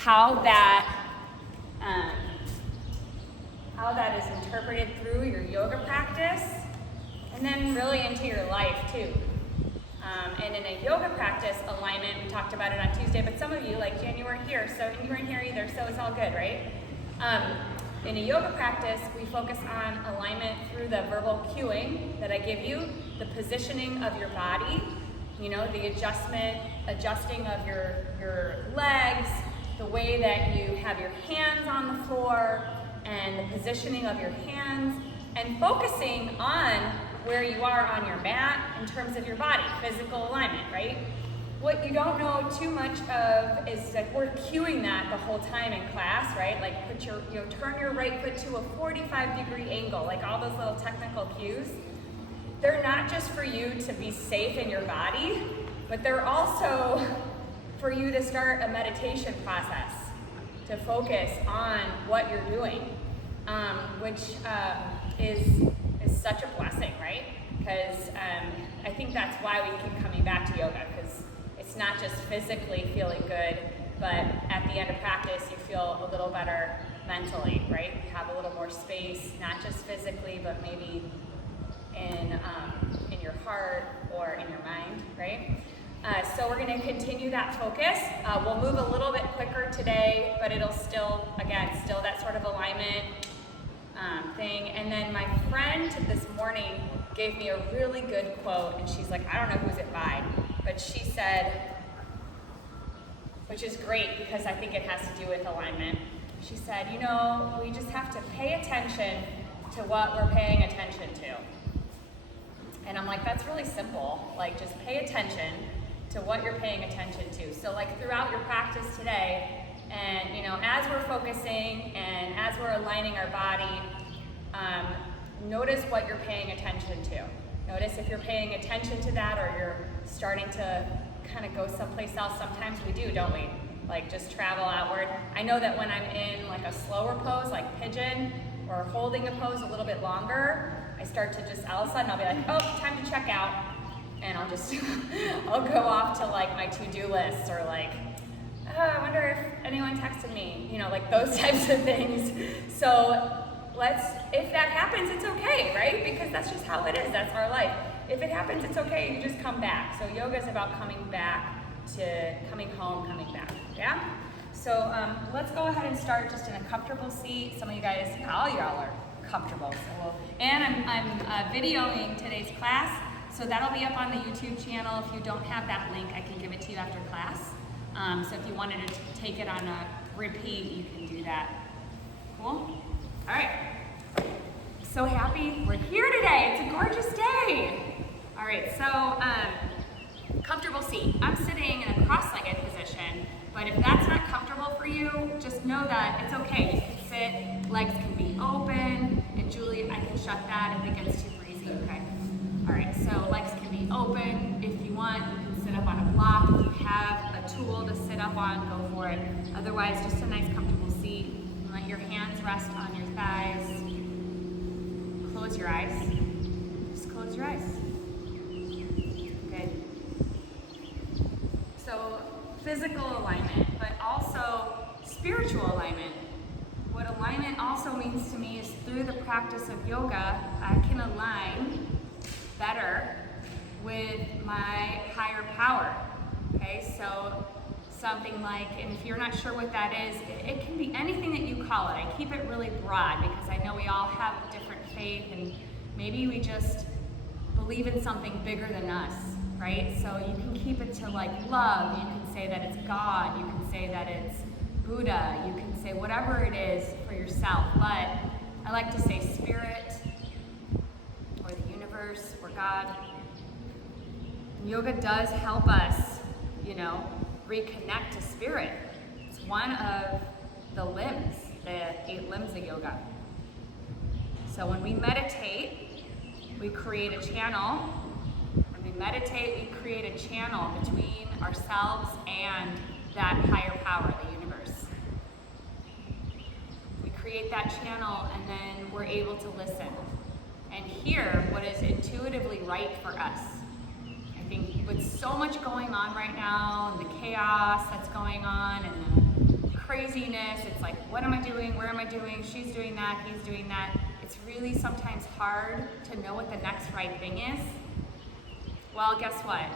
how that is interpreted through your yoga practice, and then really into your life too. And in a yoga practice, alignment, we talked about it on Tuesday, but some of you, like Jen, you weren't here, so you weren't here either, so it's all good, right? In a yoga practice, we focus on alignment through the verbal cueing that I give you, the positioning of your body, the adjusting of your legs, the way that you have your hands on the floor, and the positioning of your hands, and focusing on where you are on your mat in terms of your body, physical alignment, right? What you don't know too much of is that we're cueing that the whole time in class, right? Like turn your right foot to a 45-degree angle, like all those little technical cues. They're not just for you to be safe in your body, but they're also for you to start a meditation process, to focus on what you're doing, which is such a blessing, right? Because I think that's why we keep coming back to yoga, because it's not just physically feeling good, but at the end of practice you feel a little better mentally, right? You have a little more space, not just physically, but maybe in your heart or in your mind, right? So we're going to continue that focus. We'll move a little bit quicker today, but it'll still that sort of alignment thing. And then my friend this morning gave me a really good quote, and she's like, I don't know who's it by, but she said, which is great because I think it has to do with alignment. She said, we just have to pay attention to what we're paying attention to. And I'm like, that's really simple. Like, just pay attention to what you're paying attention to. So like throughout your practice today, and as we're focusing and as we're aligning our body, notice what you're paying attention to. Notice if you're paying attention to that or you're starting to kind of go someplace else. Sometimes we do, don't we? Like just travel outward. I know that when I'm in like a slower pose, like pigeon, or holding a pose a little bit longer, I start to just, all of a sudden I'll be like, oh, time to check out. And I'll just, I'll go off to like my to-do list, or like, oh, I wonder if anyone texted me, like those types of things. So if that happens, it's okay, right? Because that's just how it is, that's our life. If it happens, it's okay, you just come back. So yoga is about coming back to coming home, coming back, yeah? So let's go ahead and start just in a comfortable seat. Some of you guys, all y'all are comfortable. And I'm videoing today's class, so that'll be up on the YouTube channel. If you don't have that link, I can give it to you after class. So if you wanted to take it on a repeat, you can do that. Cool? All right. So happy we're here today. It's a gorgeous day. All right, so comfortable seat. I'm sitting in a cross-legged position, but if that's not comfortable for you, just know that it's okay. You can sit, legs can be open, and Julie, I can shut that if it gets too breezy, okay? All right, so legs can be open. If you want, you can sit up on a block. If you have a tool to sit up on, go for it. Otherwise, just a nice comfortable seat. And let your hands rest on your thighs. Close your eyes. Just close your eyes. Good. So, physical alignment, but also spiritual alignment. What alignment also means to me is through the practice of yoga, I can align better with my higher power. Okay, so something like, and if you're not sure what that is, it can be anything that you call it. I keep it really broad because I know we all have a different faith, and maybe we just believe in something bigger than us, right? So you can keep it to like love, you can say that it's God, you can say that it's Buddha, you can say whatever it is for yourself, but I like to say spirit, or the universe, or God. And yoga does help us, reconnect to spirit. It's one of the limbs, the 8 limbs of yoga. So when we meditate, we create a channel. When we meditate, we create a channel between ourselves and that higher power, the universe. We create that channel, and then we're able to listen and hear what is intuitively right for us. I think with so much going on right now, and the chaos that's going on, and the craziness. It's like, what am I doing? Where am I doing? She's doing that, he's doing that. It's really sometimes hard to know what the next right thing is. Well, guess what?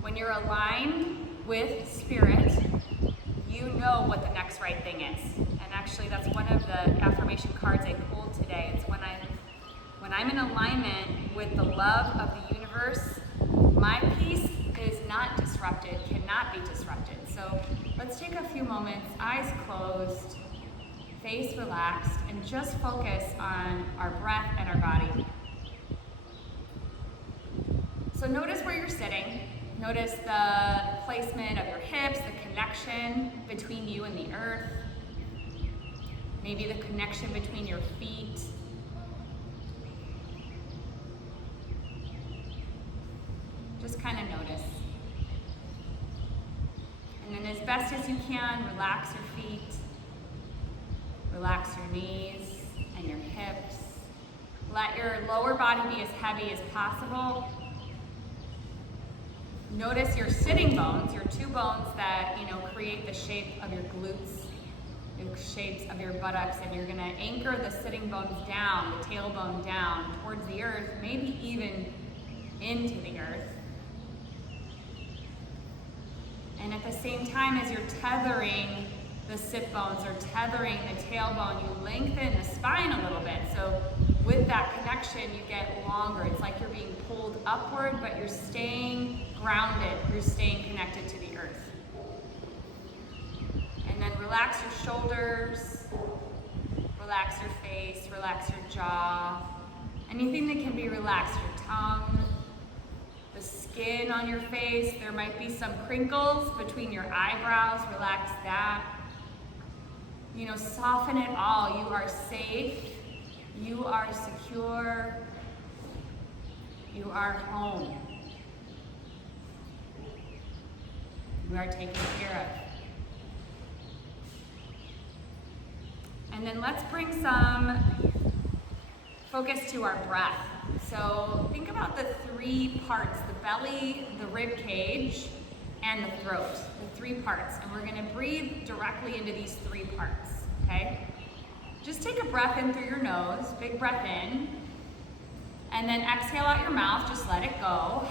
When you're aligned with spirit, you know what the next right thing is. And actually, that's one of the affirmation cards I pulled today. It's when I'm in alignment with the love of the universe, my peace is not disrupted, cannot be disrupted. So let's take a few moments, eyes closed, face relaxed, and just focus on our breath and our body. So notice where you're sitting. Notice the placement of your hips, the connection between you and the earth. Maybe the connection between your feet. Just kind of notice. And then as best as you can, relax your feet. Relax your knees and your hips. Let your lower body be as heavy as possible. Notice your sitting bones, your two bones that, create the shape of your glutes, the shapes of your buttocks, and you're gonna anchor the sitting bones down, the tailbone down towards the earth, maybe even into the earth. And at the same time as you're tethering the sit bones or tethering the tailbone, you lengthen the spine a little bit. So with that connection, you get longer. It's like you're being pulled upward, but you're staying grounded. You're staying connected to the earth. And then relax your shoulders, relax your face, relax your jaw. Anything that can be relaxed, your tongue, the skin on your face. There might be some crinkles between your eyebrows. Relax that. Soften it all. You are safe. You are secure. You are home. You are taken care of. And then let's bring some focus to our breath. So think about the three parts, the belly, the rib cage, and the throat, the three parts. And we're gonna breathe directly into these three parts, okay? Just take a breath in through your nose, big breath in, and then exhale out your mouth, just let it go.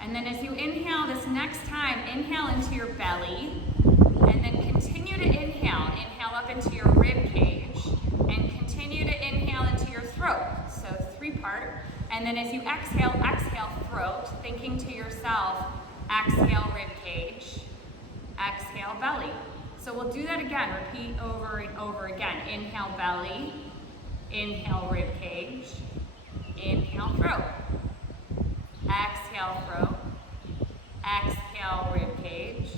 And then as you inhale this next time, inhale into your belly, and then continue to inhale. Inhale up into your rib cage, and continue to inhale into your throat. So three-part. And then as you exhale, exhale throat, thinking to yourself, exhale rib cage, exhale belly. So we'll do that again, repeat over and over again. Inhale belly, inhale rib cage, inhale throat, exhale throat, exhale rib cage,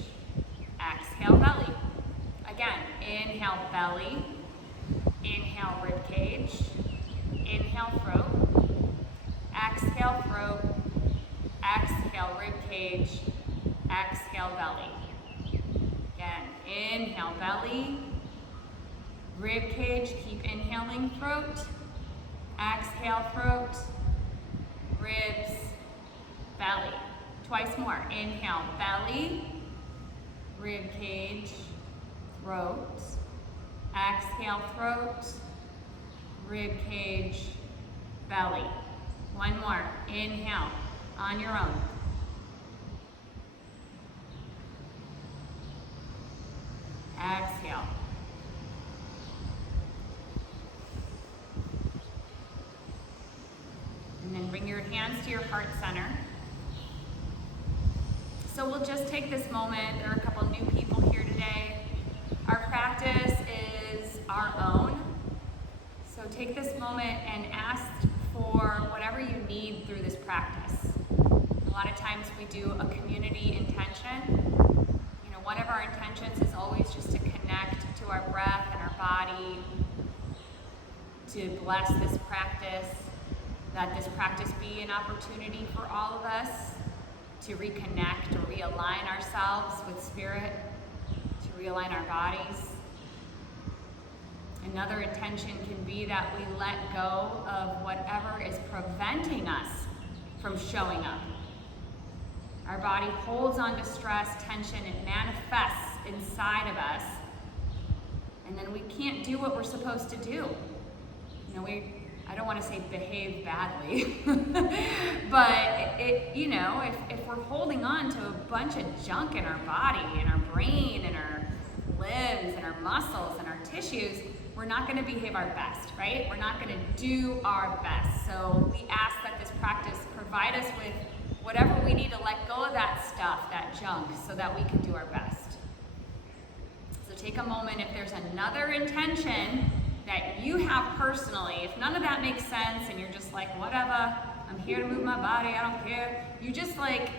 exhale belly. Again, inhale belly, inhale rib cage, inhale throat, exhale throat, exhale rib cage, exhale belly. Again, inhale belly, rib cage, keep inhaling throat, exhale throat, ribs, belly. Twice more. Inhale belly, rib cage, throat, exhale throat, rib cage, belly. One more. Inhale on your own. Exhale. And then bring your hands to your heart center. So we'll just take this moment. There are a couple new people here today. Our practice is our own. So take this moment and ask for whatever you need through this practice. A lot of times we do a community intention. One of our intentions is always just to connect to our breath and our body, to bless this practice, that this practice be an opportunity for all of us to reconnect or realign ourselves with spirit, to realign our bodies. Another intention can be that we let go of whatever is preventing us from showing up. Our body holds on to stress, tension, it manifests inside of us and then we can't do what we're supposed to do. You know, I don't want to say behave badly, but if we're holding on to a bunch of junk in our body, in our brain, in our limbs, and our muscles, and our tissues, we're not going to behave our best, right? We're not going to do our best. So we ask that this practice provide us with whatever we need to let go of that stuff, that junk, so that we can do our best. So take a moment if there's another intention that you have personally. If none of that makes sense and you're just like, whatever, I'm here to move my body, I don't care. You just like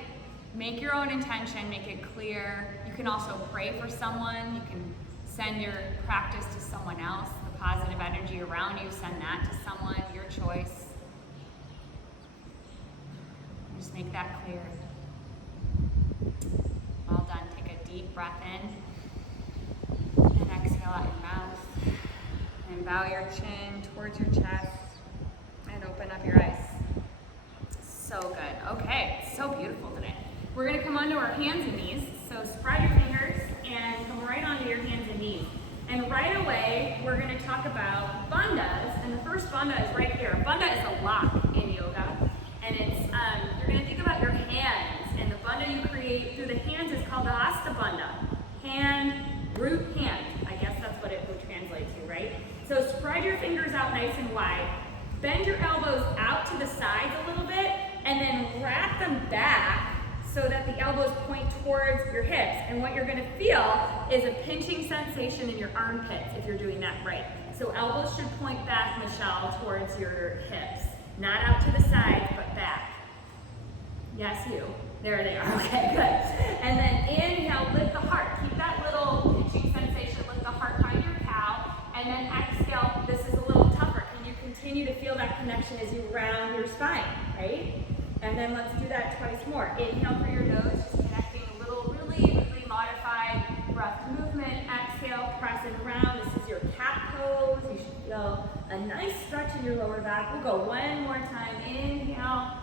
make your own intention, make it clear. You can also pray for someone. You can send your practice to someone else. The positive energy around you, send that to someone, your choice. Just make that clear. Well done. Take a deep breath in and exhale out your mouth. And bow your chin towards your chest and open up your eyes. So good. Okay, so beautiful today. We're going to come onto our hands and knees. So spread your fingers and come right onto your hands and knees. And right away, we're going to talk about bandhas. And the first bandha is right here. Bandha is a lock in yoga. And it's, you're going to think about your hands. And the bandha you create through the hands is called the Hasta bandha. Hand, root, hand. I guess that's what it would translate to, right? So spread your fingers out nice and wide. Bend your elbows out to the sides a little bit, and then wrap them back so that the elbows point towards your hips. And what you're going to feel is a pinching sensation in your armpits if you're doing that right. So elbows should point back, Michelle, towards your hips. Not out to the sides, but back. Yes, you. There they are. Okay, good. And then inhale, lift the heart. Keep that little pinching sensation. Lift the heart, find your cow. And then exhale. This is a little tougher. Can you continue to feel that connection as you round your spine, right? And then let's do that twice more. Inhale through your nose, just connecting a little really modified breath movement. Exhale, press and round. This is your cat pose. You should feel a nice stretch in your lower back. We'll go one more time. Inhale.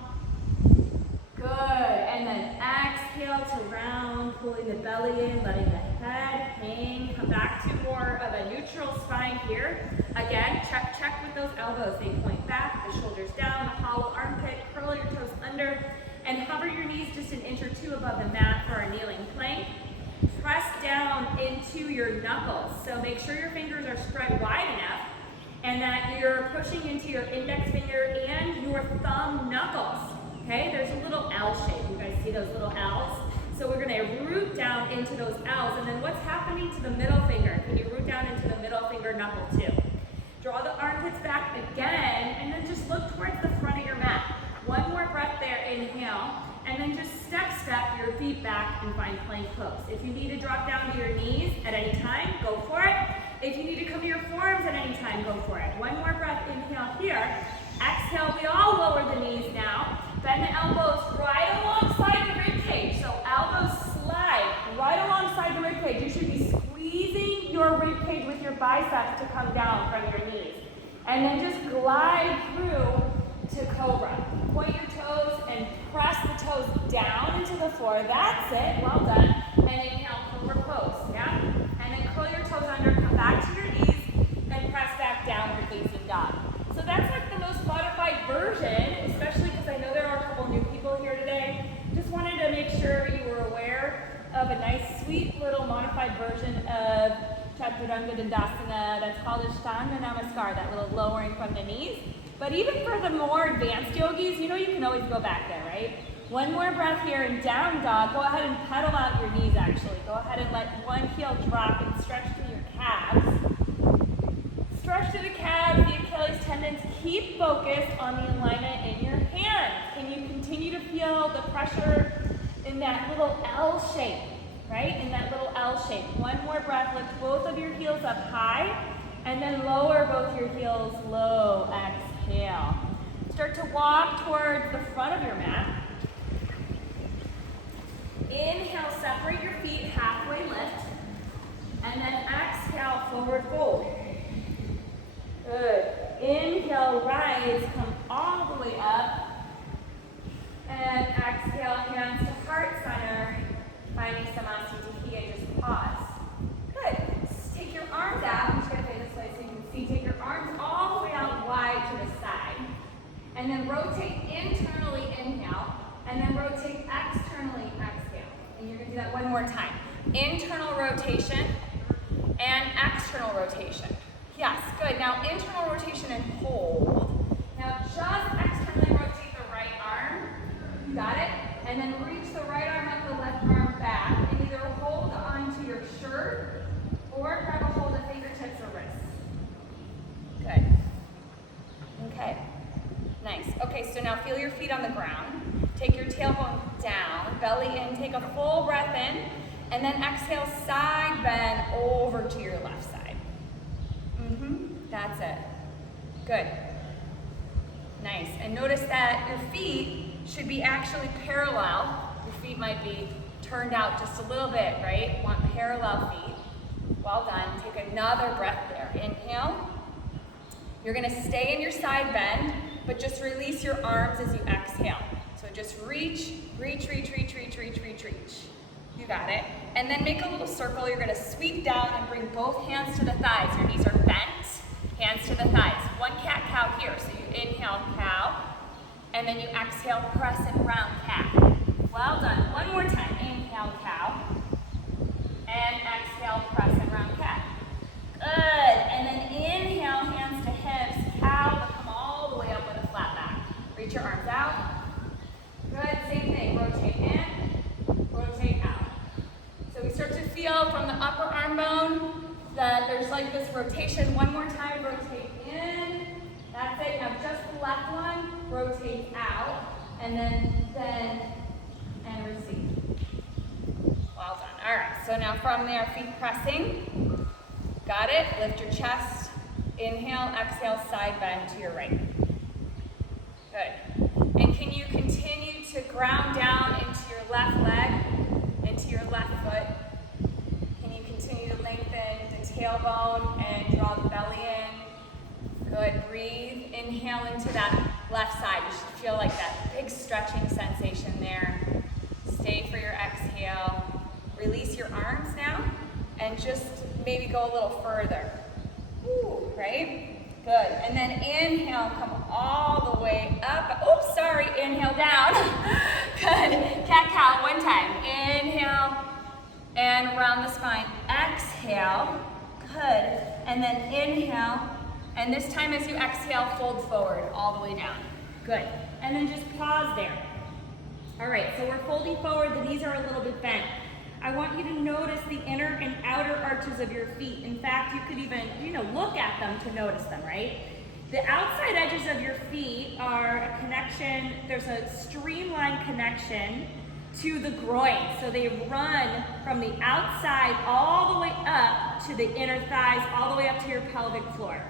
Good. And then exhale to round, pulling the belly in, letting the head hang. Come back to more of a neutral spine here. Again, check with those elbows. They point back, the shoulders down, the hollow armpit, curl your toes under, and hover your knees just an inch or two above the mat for our kneeling plank. Press down into your knuckles. So make sure your fingers are spread wide enough and that you're pushing into your index finger and your thumb knuckles. Okay, there's a little L shape. You guys see those little L's? So we're going to root down into those L's. And then what's happening to the middle finger? Can you root down into the middle finger knuckle too? Draw the armpits back again, and then just look towards the front of your mat. One more breath there, inhale. And then just step your feet back and find plank pose. If you need to drop down to your knees at any time, go for it. If you need to come to your forearms at any time, go for it. One more breath, inhale here. Exhale, we all lower the knees now. Bend the elbows right alongside the rib cage. So elbows slide right alongside the rib cage. You should be squeezing your rib cage with your biceps to come down from your knees. And then just glide through to cobra. Point your toes and press the toes down into the floor. That's it. Well done. And inhale, cobra pose. Yeah? And then curl your toes under, come back to your knees, and press back downward facing dog. So that's like the most modified version, especially because I know there are a couple new people here today. Just wanted to make sure you were aware of a nice, sweet little modified version of Chaturanga Dandasana that's called Ashtanga Namaskar, that little lowering from the knees. But even for the more advanced yogis, you know you can always go back there, right? One more breath here in down dog. Go ahead and pedal out your knees actually. Go ahead and let one heel drop and stretch through your calves. Stretch to the calves, the Achilles tendons. Keep focused on the alignment in your hands. Can you continue to feel the pressure in that little L shape, right? In that little L shape. One more breath. Lift both of your heels up high and then lower both your heels low. Exhale. Start to walk towards the front of your mat. Inhale, separate your feet, halfway lift. And then exhale, forward fold. Good. Inhale, rise, come all the way up. And exhale, hands to heart center. Finding Samasthiti, just pause. Good. Take your arms out. internal rotation and external rotation. Yes, good. Now internal rotation and hold. Now just externally rotate the right arm. You got it? And then reach the right arm up, the left arm back, and either hold onto your shirt or grab a hold of fingertips or wrists. Good. Okay. Nice. Okay, so now feel your feet on the ground. Take your tailbone down, belly in, take a full breath in, and then exhale, side bend over to your left side. That's it. Good. Nice. And notice that your feet should be actually parallel. Your feet might be turned out just a little bit, right? Want parallel feet. Well done. Take another breath there. Inhale. You're going to stay in your side bend, but just release your arms as you exhale. So just reach, reach, reach, reach, reach, reach, reach, reach. You got it. And then make a little circle. You're going to sweep down and bring both hands to the thighs. Your knees are bent, hands to the thighs. One cat-cow here. So you inhale, cow, and then you exhale, press and round cat. Well done. One more time. Inhale, cow, and exhale, press and round cat. Good. And then inhale, hands to hips, cow, but come all the way up with a flat back. Reach your arms out. Good. Same thing. Rotate in, rotate out. So we start to feel from the upper arm bone that there's like this rotation. One more time. Rotate in. That's it. Now just the left one. Rotate out. And then bend and receive. Well done. All right. So now from there, feet pressing. Got it? Lift your chest. Inhale, exhale, side bend to your right. Good. And can you continue to ground down into your left leg, into your left foot? Can you continue to lengthen the tailbone and draw the belly in? Good. Breathe. Inhale into that left side. You should feel like that big stretching sensation there. Stay for your exhale. Release your arms now and just maybe go a little further. Ooh, right? Good. And then inhale, come all the way up. Oops, sorry. Inhale down. Good. Cat-cow, one time. Inhale and round the spine. Exhale. Good. And then inhale. And this time as you exhale, fold forward all the way down. Good. And then just pause there. All right, so we're folding forward. The knees are a little bit bent. I want you to notice the inner and outer arches of your feet. In fact, you could even, look at them to notice them, right? The outside edges of your feet are a connection, there's a streamlined connection to the groin. So they run from the outside all the way up to the inner thighs, all the way up to your pelvic floor.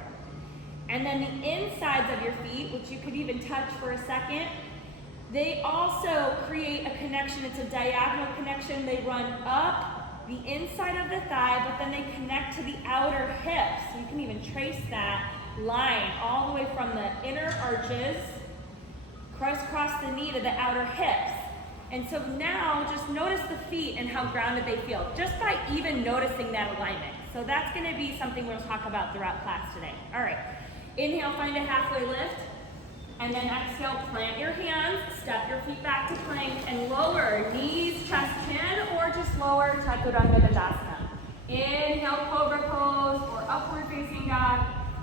And then the insides of your feet, which you could even touch for a second, they also create a connection. It's a diagonal connection. They run up the inside of the thigh, but then they connect to the outer hips. So you can even trace that line all the way from the inner arches, crisscross the knee to the outer hips. And so now just notice the feet and how grounded they feel, just by even noticing that alignment. So that's going to be something we'll talk about throughout class today. All right, inhale, find a halfway lift. And then exhale, plant your hands, step your feet back to plank, and lower knees, chest, chin, or just lower Chaturanga Dandasana. Inhale, cobra pose, or upward facing dog,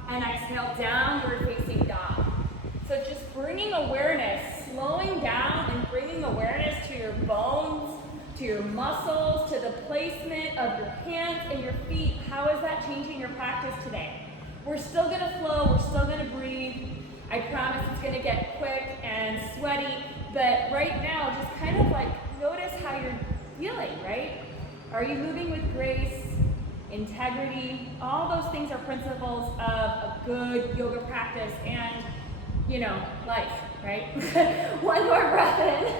and exhale, downward facing dog. So just bringing awareness, slowing down and bringing awareness to your bones, to your muscles, to the placement of your hands and your feet. How is that changing your practice today? We're still gonna flow, we're still gonna breathe. I promise it's gonna get quick and sweaty, but right now, just kind of like notice how you're feeling, right? Are you moving with grace, integrity? All those things are principles of a good yoga practice and, life, right? One more breath in.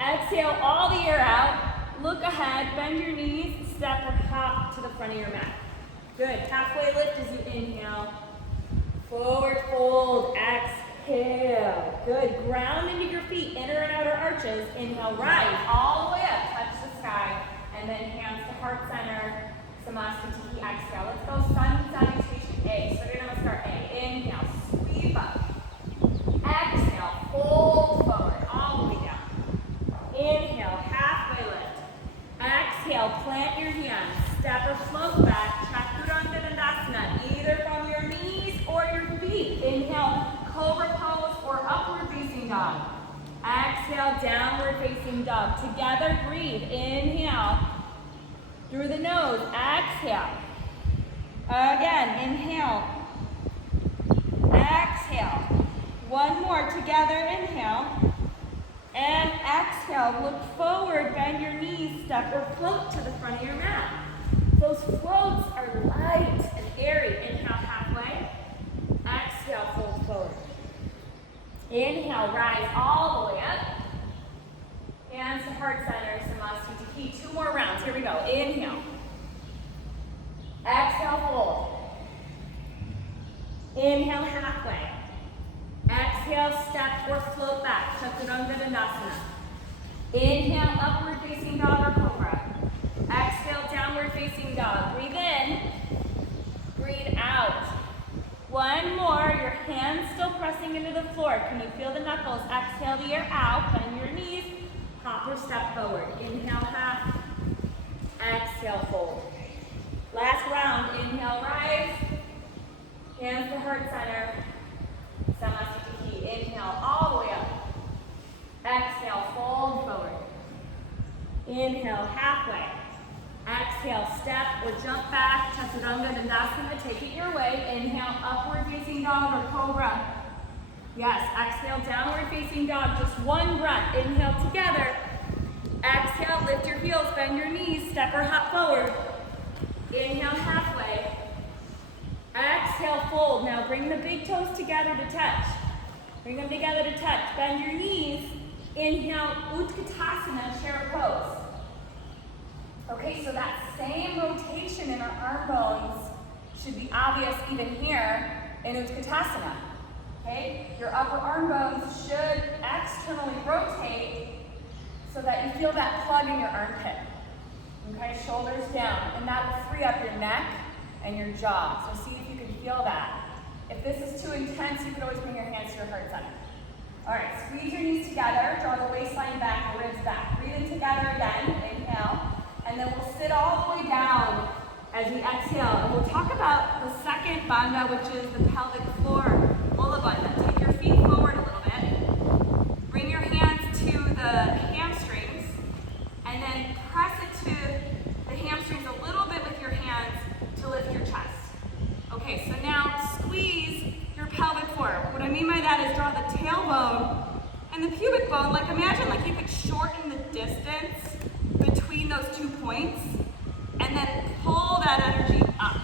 Exhale all the air out. Look ahead, bend your knees, step or hop to the front of your mat. Good, halfway lift as you inhale. Forward fold, exhale. Good, ground into your feet, inner and outer arches. Inhale, rise all the way up, touch the sky. And then hands to heart center, Samasthiti, exhale. Let's go sun salutation A, Surya Namaskar A. Inhale, sweep up. Exhale, fold forward, all the way down. Inhale, halfway lift. Exhale, plant exhale. Again, inhale. Exhale. One more together, inhale. And exhale, look forward, bend your knees, step or float to the front of your mat. Those floats are light and airy. Inhale, halfway. Exhale, fold forward. Inhale, rise all the way up. Hands to heart center, Samasthiti. 2 more rounds. Here we go. Inhale. Exhale, fold. Inhale, halfway. Exhale, step or float back. Chaturanga Dandasana. Inhale, upward facing dog or cobra. Exhale, downward facing dog. Breathe in. Breathe out. One more. Your hands still pressing into the floor. Can you feel the knuckles? Exhale the air out. Bend your knees. Hop or step forward. Inhale, half. Exhale, fold. Last round. Inhale, rise. Hands to heart center. Samasthiti. Inhale, all the way up. Exhale, fold forward. Inhale, halfway. Exhale, step or jump back. Chaturanga Dandasana. Take it your way. Inhale, upward facing dog or cobra. Yes, exhale, downward facing dog. Just one breath. Inhale together. Exhale, lift your heels, bend your knees, step or hop forward. Inhale, halfway. Exhale, fold. Now bring the big toes together to touch. Bring them together to touch. Bend your knees. Inhale, Utkatasana, chair pose. Okay, so that same rotation in our arm bones should be obvious even here in Utkatasana. Okay, your upper arm bones should externally rotate so that you feel that plug in your armpit. Okay, shoulders down, and that will free up your neck and your jaw. So see if you can feel that. If this is too intense, you can always bring your hands to your heart center. All right, squeeze your knees together, draw the waistline back, the ribs back. Breathe in together again, inhale, and then we'll sit all the way down as we exhale. And we'll talk about the second bandha, which is the pelvic floor mula bandha. Take your feet forward a little bit. Bring your hands to the hamstrings, and then press it to the hamstrings a little bit with your hands to lift your chest. Okay, so now squeeze your pelvic floor. What I mean by that is draw the tailbone and the pubic bone. Like imagine like you could shorten the distance between those 2 points and then pull that energy up.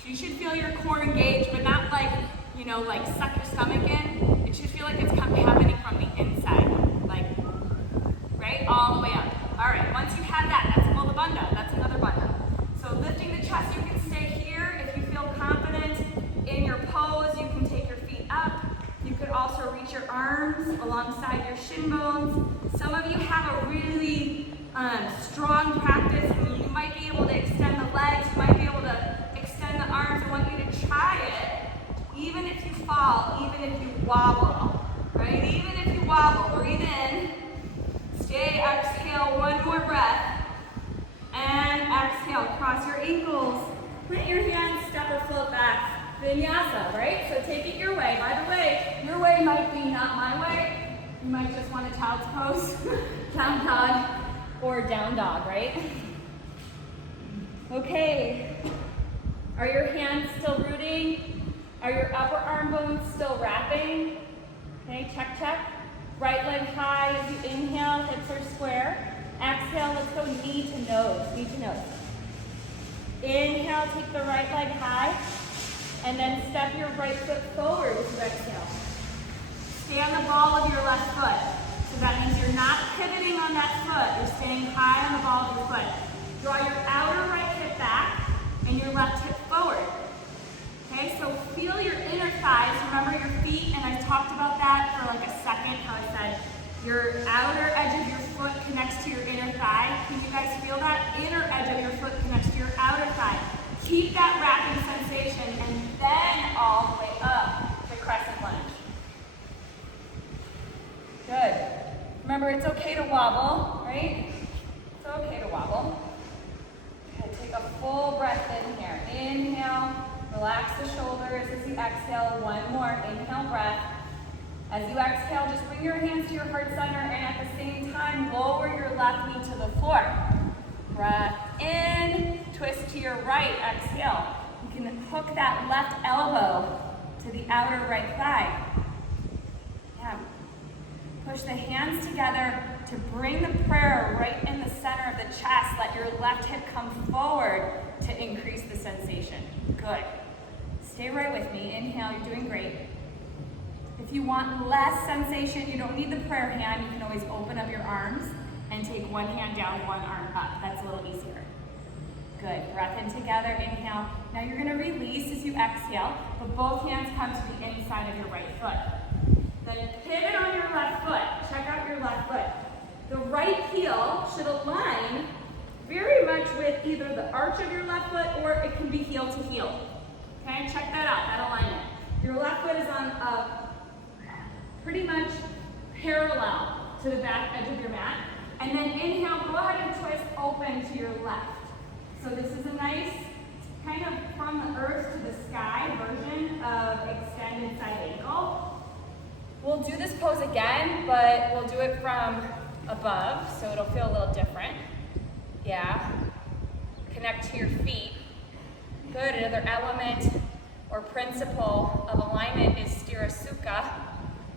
So you should feel your core engaged, but not like, you know, like suck your stomach in. It should feel like it's happening from the inside. Like, right? All the way up. All right, once you have that, that's mula bandha. That's another bandha. So lifting the chest, you can stay here. If you feel confident in your pose, you can take your feet up. You could also reach your arms alongside your shin bones. Some of you have a really strong practice, and you might be able to extend the legs, you might be able to extend the arms. I want you to try it, even if you fall, even if you wobble, right? Even if you wobble, breathe in, stay, exhale, one more breath, and exhale, cross your ankles, plant your hands, step or float back, vinyasa, right? So take it your way. By the way, your way might be not my way. You might just want a child's pose, down dog, or down dog, right? Okay, are your hands still rooting? Are your upper arm bones still wrapping? Okay, check, check. Right leg high as you inhale, hips are square. Exhale, let's go knee to nose, knee to nose. Inhale, take the right leg high, and then step your right foot forward as you exhale. Stay on the ball of your left foot. So that means you're not pivoting on that foot. You're staying high on the ball of your foot. Draw your outer right hip back and your left hip forward. Okay, so feel your inner thighs. Remember your feet, and I talked about that for like a second, how I said your outer edge of your foot connects to your inner thigh. Can you guys feel that? Inner edge of your foot connects to your outer thigh. Keep that wrapping sensation, and then all the way up to crescent lunge. Good. Remember, it's okay to wobble, right? It's okay to wobble. Okay, take a full breath in here. Inhale, relax the shoulders as you exhale. One more, inhale, breath. As you exhale, just bring your hands to your heart center, and at the same time, lower your left knee to the floor. Breath in, Twist to your right, exhale. You can hook that left elbow to the outer right thigh. Yeah. Push the hands together to bring the prayer right in the center of the chest. Let your left hip come forward to increase the sensation. Good. Stay right with me. Inhale, you're doing great. If you want less sensation, you don't need the prayer hand. You can always open up your arms and take one hand down, one arm up. That's a little easier. Good. Breath in together. Inhale. Now you're going to release as you exhale, but both hands come to the inside of your right foot. Then pivot on your left foot. Check out your left foot. The right heel should align very much with either the arch of your left foot or it can be heel to heel. Okay, check that out, that alignment. Your left foot is on pretty much parallel to the back edge of your mat. And then inhale, go ahead and twist open to your left. So this is a nice kind of from the earth to the sky version of extended side angle. We'll do this pose again, but we'll do it from above, so it'll feel a little different. Yeah. Connect to your feet. Good. Another element or principle of alignment is Sthira-Sukha.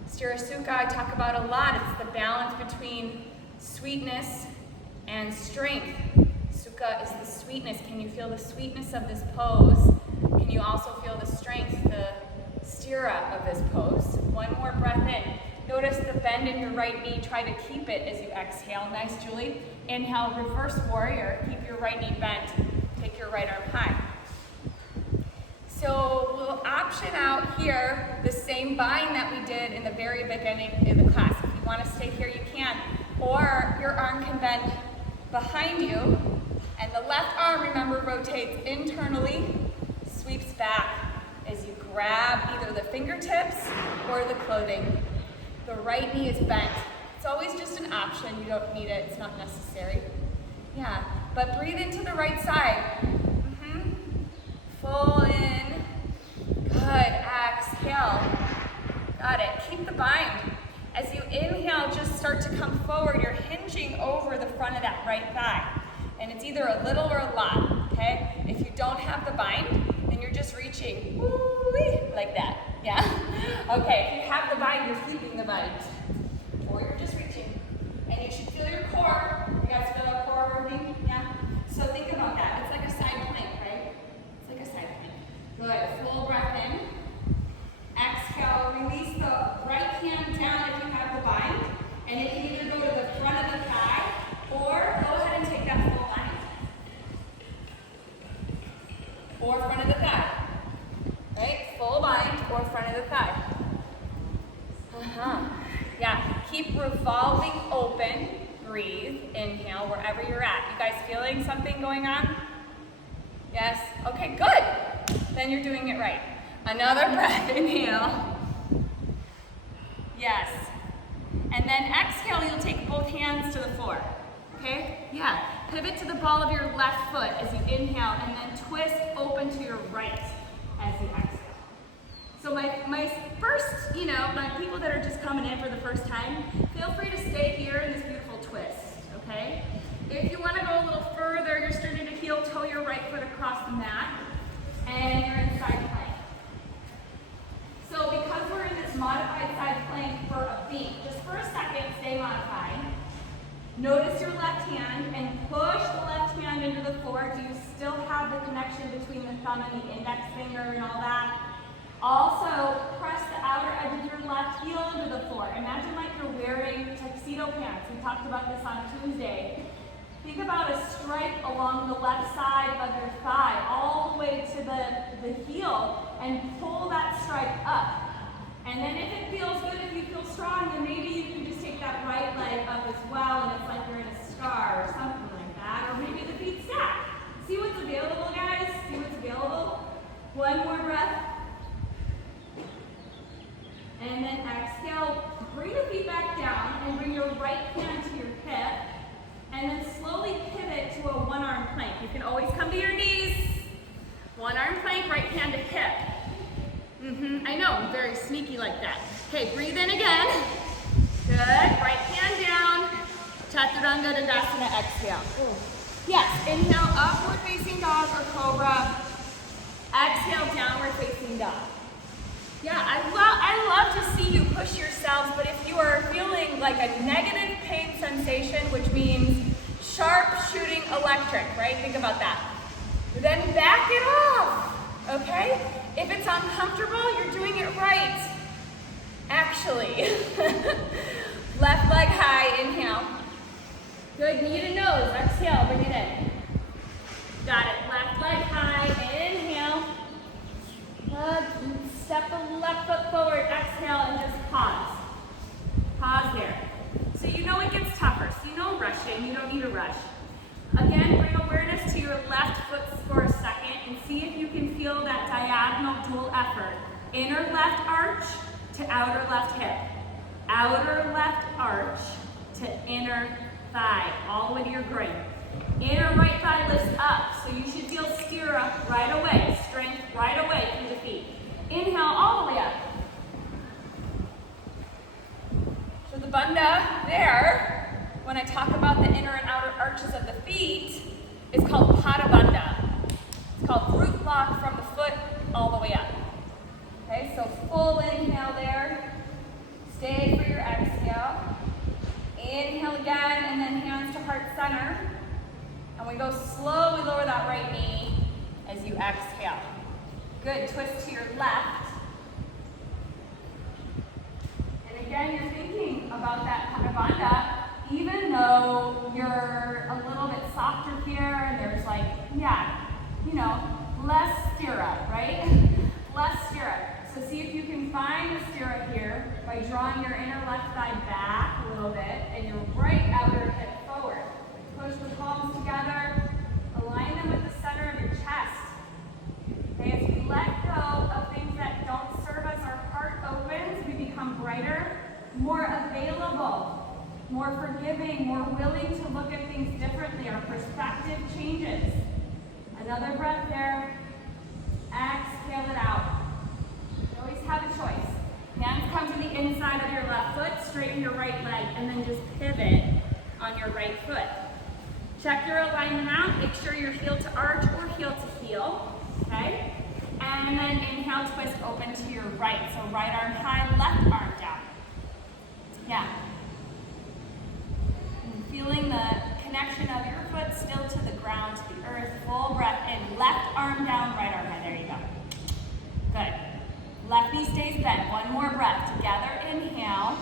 Sthira-Sukha I talk about a lot. It's the balance between sweetness and strength. Sukha is the sweetness. Can you feel the sweetness of this pose? Can you also feel the strength, the sthira of this pose? One more breath in. Notice the bend in your right knee. Try to keep it as you exhale. Nice, Julie. Inhale, reverse warrior. Keep your right knee bent. Take your right arm high. So we'll option out here the same bind that we did in the very beginning of the class. If you want to stay here, you can. Or your arm can bend behind you. And the left arm, remember, rotates internally, sweeps back as you grab either the fingertips or the clothing. The right knee is bent. It's always just an option. You don't need it. It's not necessary. Yeah. But breathe into the right side. Full in. Good. Exhale. Got it. Keep the bind. As you inhale, just start to come forward. You're hinging over the front of that right thigh. And it's either a little or a lot, okay? If you don't have the bind, then you're just reaching, woo-wee, like that, yeah? Okay, if you have the bind, you're keeping the bind. Or you're just reaching. And you should feel your core. You guys feel our core working? Yeah? So think about that. It's like a side plank, right? It's like a side plank. Good. Full breath in. Exhale. Release the right hand down if you have the bind. And it can either go to the front of the thigh or go ahead and take that full bind. Or front of the thigh. Right? Full bind or front of the thigh. Yeah. Keep revolving open. Breathe. Inhale wherever you're at. You guys feeling something going on? Yes? Okay, good. Then you're doing it right. Another breath. Inhale. Yes. And then exhale, you'll take both hands to the floor. Okay? Yeah. Pivot to the ball of your left foot as you inhale, and then twist open to your right as you exhale. So my first, my people that are just coming in for the first time, feel free to stay here in this beautiful twist, okay? If you want to go a little further, you're starting to heel toe your right foot across the mat, and you're in side plank. So because we're in this modified side plank for a beat, just for a second, stay modified. Notice your left hand and push the left hand into the floor. Do you still have the connection between the thumb and the index finger and all that? Also, press the outer edge of your left heel into the floor. Imagine like you're wearing tuxedo pants. We talked about this on Tuesday. Think about a stripe along the left side of your thigh, all the way to the heel, and pull that stripe up. And then if it feels good, if you feel strong, then maybe you can just take that right leg up as well, and it's like you're in a scar or something like that. Or maybe the feet stack. See what's available, guys? See what's available? One more breath. And then exhale, bring the feet back down and bring your right hand to your hip. And then slowly pivot to a one-arm plank. You can always come to your knees. One-arm plank, right hand to hip. I know, I'm very sneaky like that. Okay, breathe in again. Good, right hand down. Chaturanga Dandasana, exhale. Yes, inhale, upward facing dog or cobra. Exhale, downward facing dog. Yeah, I love to see you push yourselves, but if you are feeling like a negative pain sensation, which means sharp shooting electric, right? Think about that. Then back it off, okay? If it's uncomfortable, you're doing it right. Actually. Left leg high, inhale. Good, knee to nose, exhale, bring it in. Got it, left leg high, inhale. Step the left foot forward, exhale, and just pause. Pause there. So you know it gets tougher, so you know rush in, you don't need to rush. Again, bring awareness to your left foot for a second and see if you can feel that diagonal dual effort. Inner left arch to outer left hip. Outer left arch to inner thigh, all the way to your groin. Inner right thigh lifts up, so you should feel stirrup right away, strength right away through the feet. Inhale all the way up. So the bandha there, when I talk about the inner and outer arches of the feet, is called pada bandha. It's called root lock from the foot all the way up. Okay, so full inhale there. Stay for your exhale. Inhale again, and then hands to heart center. And we go slowly lower that right knee as you exhale. Good, twist to your left. And again, you're thinking about that pada bandha, even though you're a little bit softer here, and there's like, yeah, you know, less stirrup, right? Less stirrup. So see if you can find the stirrup here by drawing your inner left thigh back a little bit and your right outer hip forward. Push the palms together, align them with the center of your chest. Okay, as we let go of things that don't serve us, our heart opens, we become brighter, more available, more forgiving, more willing to look at things differently. Our perspective changes. Another breath there. Exhale it out. You always have a choice. Hands come to the inside of your left foot, straighten your right leg, and then just pivot on your right foot. Check your alignment out. Make sure you're heel to arch or heel to heel. Okay? And then inhale, twist, open to your right. So right arm high, left arm down. Yeah. And feeling the connection of your foot still to the ground, to the earth. Full breath in. Left arm down, right arm high. There you go. Good. Left knee stays bent. One more breath. Together, inhale.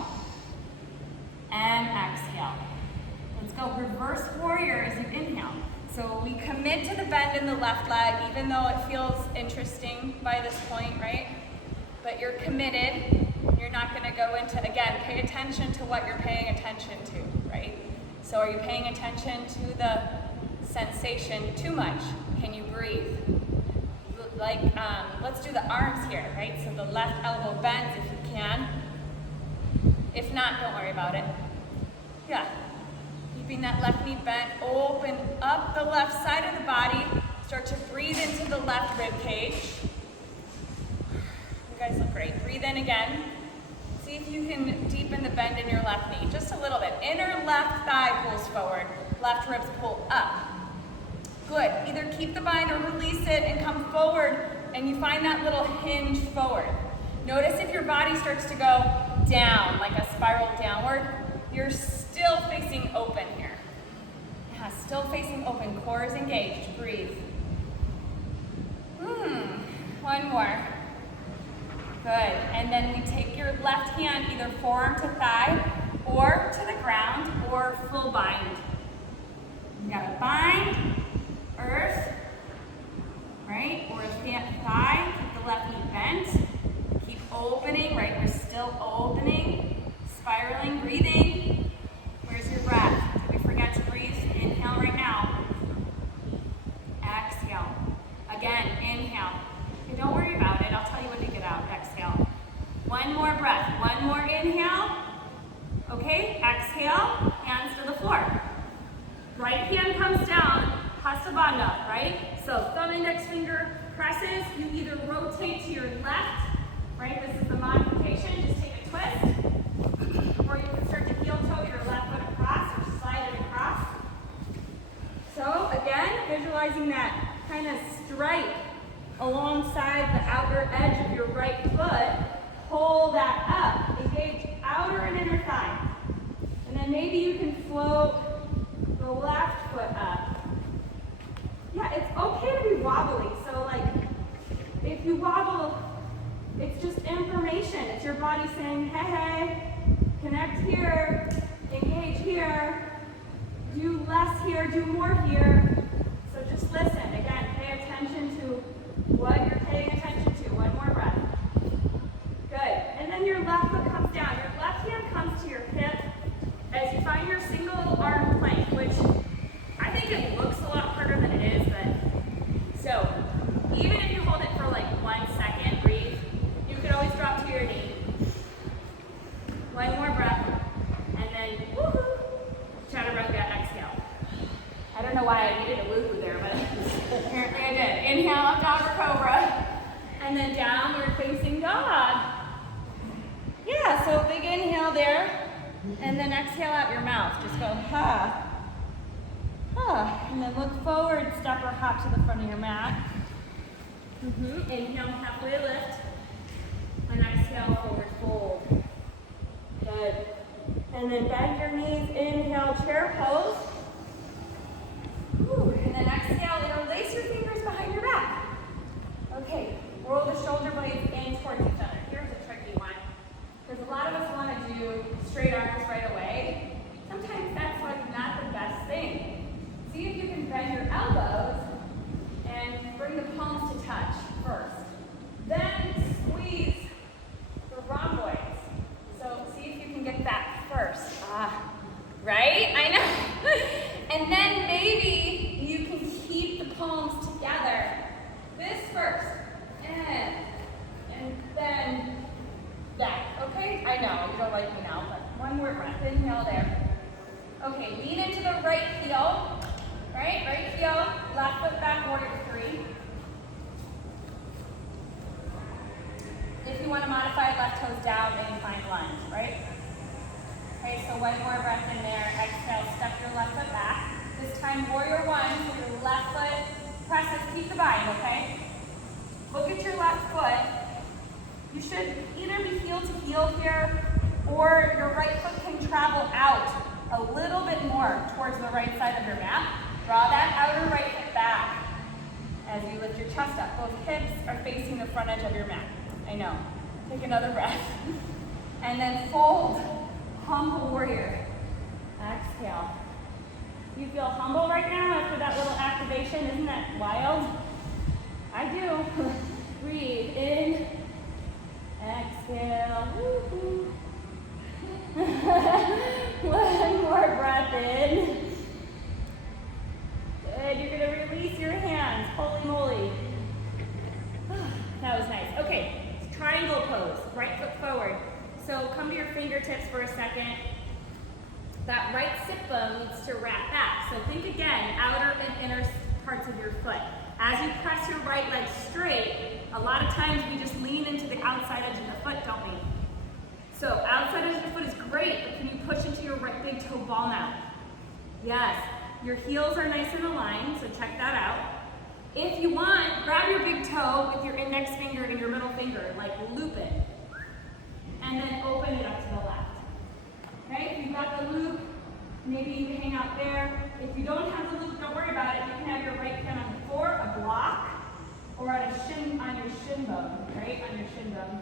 And exhale. Let's go reverse warrior as you inhale. So we commit to the bend in the left leg, even though it feels interesting by this point, right? But you're committed. You're not going to go into, again, pay attention to what you're paying attention to, right? So are you paying attention to the sensation too much? Can you breathe? Like, let's do the arms here, right? So the left elbow bends if you can. If not, don't worry about it. Yeah. Keeping that left knee bent, open up the left side of the body. Start to breathe into the left rib cage. You guys look great. Breathe in again. See if you can deepen the bend in your left knee, just a little bit. Inner left thigh pulls forward, left ribs pull up. Good. Either keep the bind or release it and come forward, and you find that little hinge forward. Notice if your body starts to go down, like a spiral downward, you're still facing open here. Yeah, still facing open. Core is engaged. Breathe. One more. Good. And then we take your left hand, either forearm to thigh, or to the ground, or full bind. You got a bind, earth, right? Or thigh, keep the left knee bent. Keep opening, right? We're still opening, spiraling, breathing. Where's your breath? Did we forget to breathe? Inhale right now. Exhale. Again, inhale. Okay, don't worry about it. I'll tell you when to get out. Exhale. One more breath. One more inhale. Okay, exhale. Hands to the floor. Right hand comes down. Hasta bandha, right? So thumb index finger presses. You either rotate to your left, right? This is the modification. Just take a twist. Or you can start to heel toe your left foot across or slide it across. So alongside the outer edge of your right foot. Pull that up. Engage outer and inner thigh. And then maybe you can float the left foot up. Yeah, it's okay to be wobbly. So like, if you wobble, it's just information. It's your body saying, hey, hey, connect here, engage here, do less here, do more here. So just listen. Again, pay attention to what you're paying attention to. One more breath. Good. And then your left foot comes down. Your left hand comes to your hip as you find your single arm plank, which I think it looks a lot harder than it is, but so even if you hold it for like 1 second, breathe, you could always drop to your knee. One more breath, and then woohoo, chaturanga, exhale. I don't know why I needed a woohoo there, but apparently I did. Inhale up, dog or cobra, and then downward facing dog. Yeah, so big inhale there, and then exhale out your mouth. Just go, ha. And then look forward, step or hop to the front of your mat. Inhale, halfway lift. And exhale, forward fold. Good. And then bend your knees, inhale, chair pose. And then exhale, interlace your fingers behind your back. Okay, roll the shoulder blades in towards each other. Here's a tricky one. Because a lot of us want to do straight arms right away. Sometimes that's like not the best thing. See if you can bend your elbows and bring the palms to touch first. Then squeeze the rhomboids. So see if you can get that first. Right? I know. And then maybe you can keep the palms together. This first. And then that. Okay? I know, you don't like me now, but one more breath. Inhale there. Okay, lean into the right heel. Right heel, left foot back, warrior 3. If you want to modify left toes down, then inclined lunge, right? Okay, so one more breath in there. Exhale, step your left foot back. This time, warrior 1, so your left foot presses, keep the bind, okay? Look at your left foot. You should either be heel to heel here, or your right foot can travel out a little bit more towards the right side of your mat. Draw that outer right foot back as you lift your chest up. Both hips are facing the front edge of your mat. I know. Take another breath. And then fold. Humble warrior. Exhale. You feel humble right now after that little activation? Isn't that wild? I do. Breathe in. Exhale. Woo-hoo. One more breath in. Good, you're going to release your hands. Holy moly. That was nice. Okay, triangle pose. Right foot forward. So come to your fingertips for a second. That right sit bone needs to wrap back. So think again, outer and inner parts of your foot. As you press your right leg straight, a lot of times we just lean into the outside edge of the foot, don't we? So outside edge of the foot is great, but can you push into your right big toe ball now? Yes. Your heels are nice and aligned, so check that out. If you want, grab your big toe with your index finger and your middle finger, like loop it. And then open it up to the left. Okay, if you've got the loop, maybe you hang out there. If you don't have the loop, don't worry about it. You can have your right hand on the floor, a block, or on your shin bone, right? On your shin bone.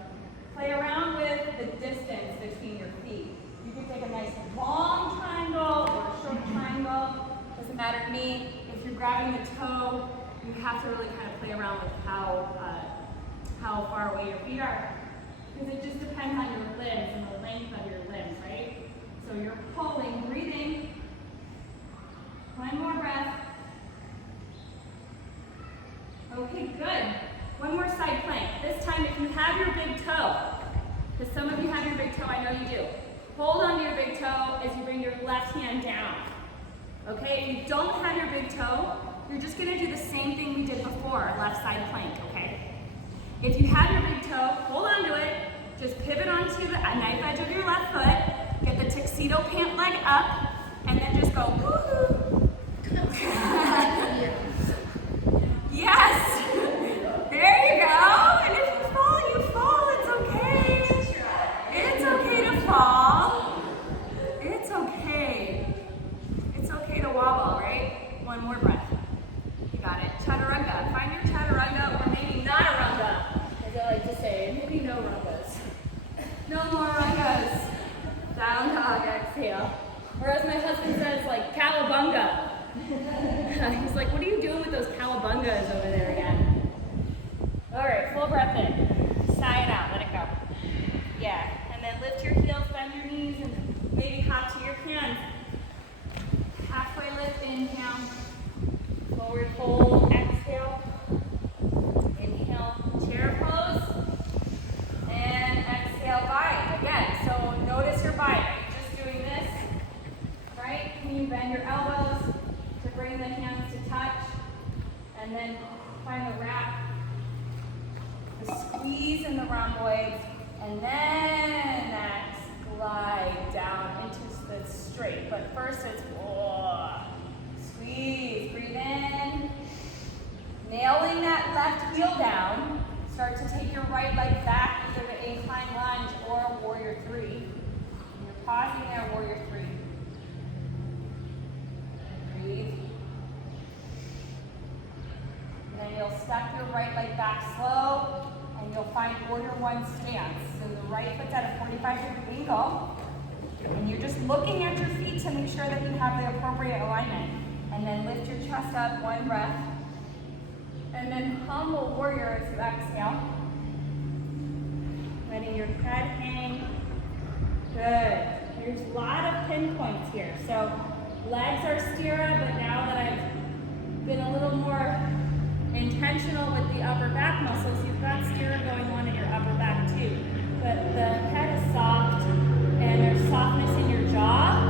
Play around with the distance between your feet. You can take a nice long triangle or a short triangle. Doesn't matter to me. If you're grabbing the toe, you have to really kind of play around with how far away your feet are. Because it just depends on your limbs and the length of your limbs, right? So you're pulling, breathing. One more breath. Okay, good. One more side plank. This time if you have your big toe, because some of you have your big toe, I know you do. Hold on to your big toe as you bring your left hand down. Okay, if you don't have your big toe, you're just gonna do the same thing we did before, left side plank, okay? If you have your big toe, hold on to it, just pivot onto the knife edge of your left foot, get the tuxedo pant leg up, and then just go woohoo. Yes, there breath in. Sigh it out, let it go. Yeah, and then lift your heels, bend your knees, and maybe hop to your hands. Halfway lift, inhale. Forward fold, exhale. Inhale, chair pose. And exhale, bind. Again, so notice your bind. Are you just doing this? Right? Can you bend your elbows to bring the hands to touch? And then find the wrap. The squeeze in the rhomboids. And then that glide down into the straight. But first it's squeeze, breathe in. Nailing that left heel down. Start to take your right leg back, either the incline lunge or a warrior three. And you're pausing there, warrior three. Breathe. And then you'll step your right leg back slow, and you'll find warrior one stance. So the right foot's at a 45-degree angle, and you're just looking at your feet to make sure that you have the appropriate alignment. And then lift your chest up, one breath. And then humble warrior as you exhale. Letting your head hang. Good. There's a lot of pinpoints here. So legs are stira, but now that I've been a little more intentional with the upper back muscles, you've got stira going on in your upper back too. But the head is soft, and there's softness in your jaw,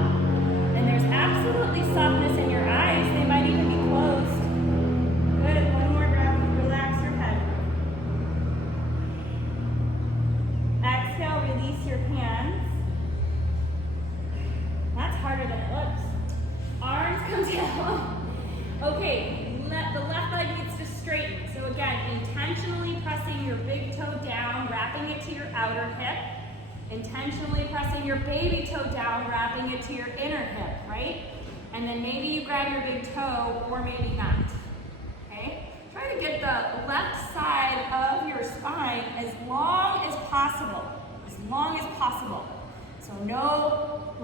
and there's absolutely softness in your eyes. They might even be closed. Good. One more breath. Relax your head. Exhale, release your hands. That's harder than it looks. Arms come down. Okay, the left leg needs to straighten. So again, intentionally pressing your big toe down, wrapping it to your outer hip. Intentionally pressing your baby toe down, wrapping it to your inner hip, right? And then maybe you grab your big toe, or maybe not. Okay? Try to get the left side of your spine as long as possible. As long as possible. So no,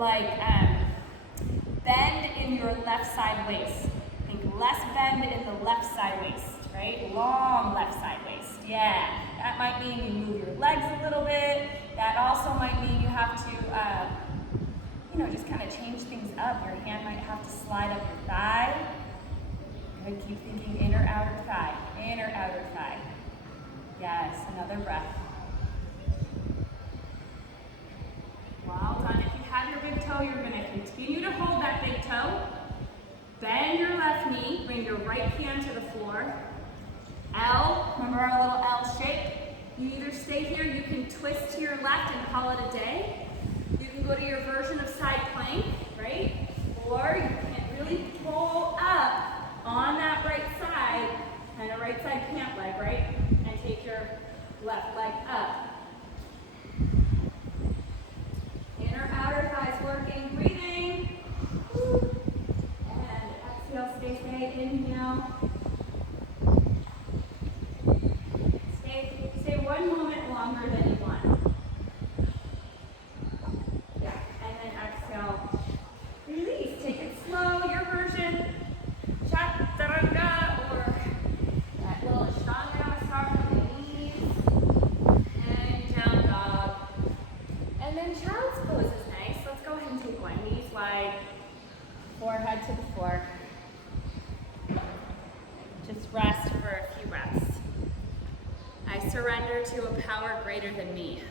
bend in your left side waist. Think less bend in the left side waist, right? Long left side waist. Yeah. That might mean you move your legs a little bit. That also might mean you have to, just kind of change things up. Your hand might have to slide up your thigh. Good, keep thinking inner, outer thigh. Inner, outer thigh. Yes, another breath. Well done. If you have your big toe, you're going to continue to hold that big toe. Bend your left knee. Bring your right hand to the floor. L, remember our little L shape? You either stay here, you can twist to your left and call it a day. You can go to your version of side plank, right? Or you can really pull up on that right side, kind of right side pant leg, right? And take your left leg up. Inner, outer thighs working, breathing. And exhale, stay, inhale. Stay 1 moment longer than you want. Yeah, and then exhale. Release. Take it slow. Your version. Chaturanga, or that little Ashtanga Namaskar from the knees. And down dog. And then child's pose is nice. Let's go ahead and take one. Knees wide. Forehead to the floor. Just rest for a few breaths. I surrender to a power greater than me.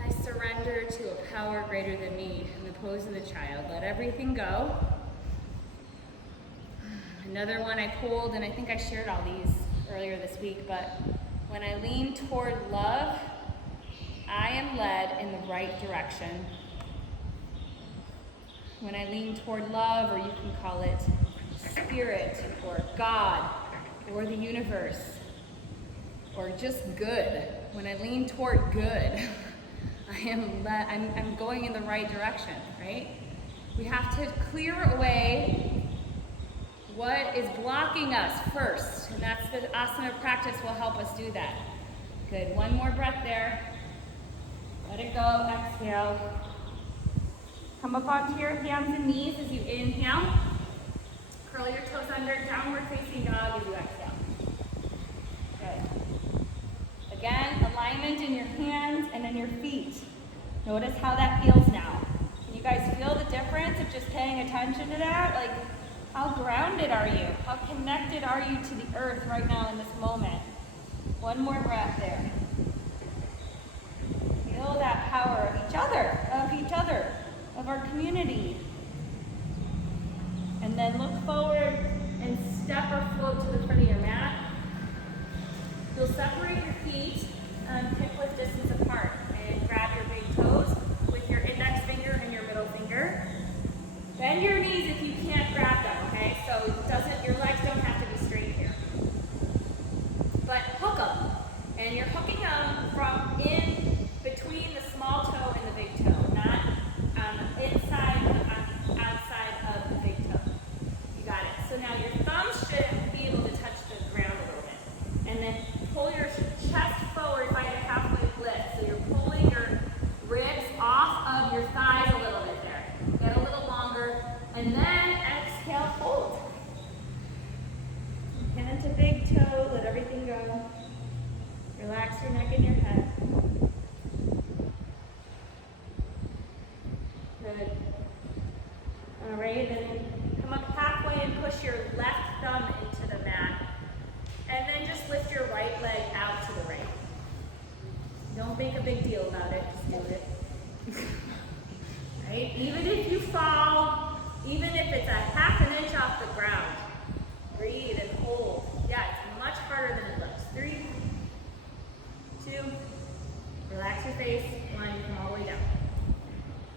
I surrender to a power greater than me in the pose of the child. Let everything go. Another one I pulled, and I think I shared all these earlier this week, but when I lean toward love, I am led in the right direction. When I lean toward love, or you can call it spirit, or God, or the universe, or just good. When I lean toward good, I'm going in the right direction, right? We have to clear away what is blocking us first, and that's the asana practice will help us do that. Good, one more breath there. Let it go, exhale. Come up onto your hands and knees as you inhale. Curl your toes under, downward facing dog as you exhale. Good. alignment in your hands and in your feet. Notice how that feels now. Can you guys feel the difference of just paying attention to that? Like, how grounded are you? How connected are you to the earth right now in this moment? One more breath there. Feel that power of each other, of our community. And then look forward and step or float to the front of your mat. You'll separate your feet hip-width distance apart and grab your big toes with your index finger and your middle finger. Bend your knees if you can't grab them, okay? So your legs don't have to be straight here. But hook them. And you're hooking them from in between the small toe and the big toe, not inside or on the outside of the big toe. You got it. So now your thumb should be able to touch the ground a little bit. And then pull your chest forward, find a halfway lift. So you're pulling your ribs off of your thighs a little bit there. Get a little longer. And then exhale, hold. Hand to big toe, let everything go. Relax your neck and your head. Good. All right, then come up halfway and push your left thumb into the mat. And then just lift your right leg out to the right. Don't make a big deal about it, just do it. Right? Even if you fall, even if it's a half an inch off the ground, breathe and hold. Yeah, it's much harder than it looks. 3, 2, relax your face, 1, come all the way down.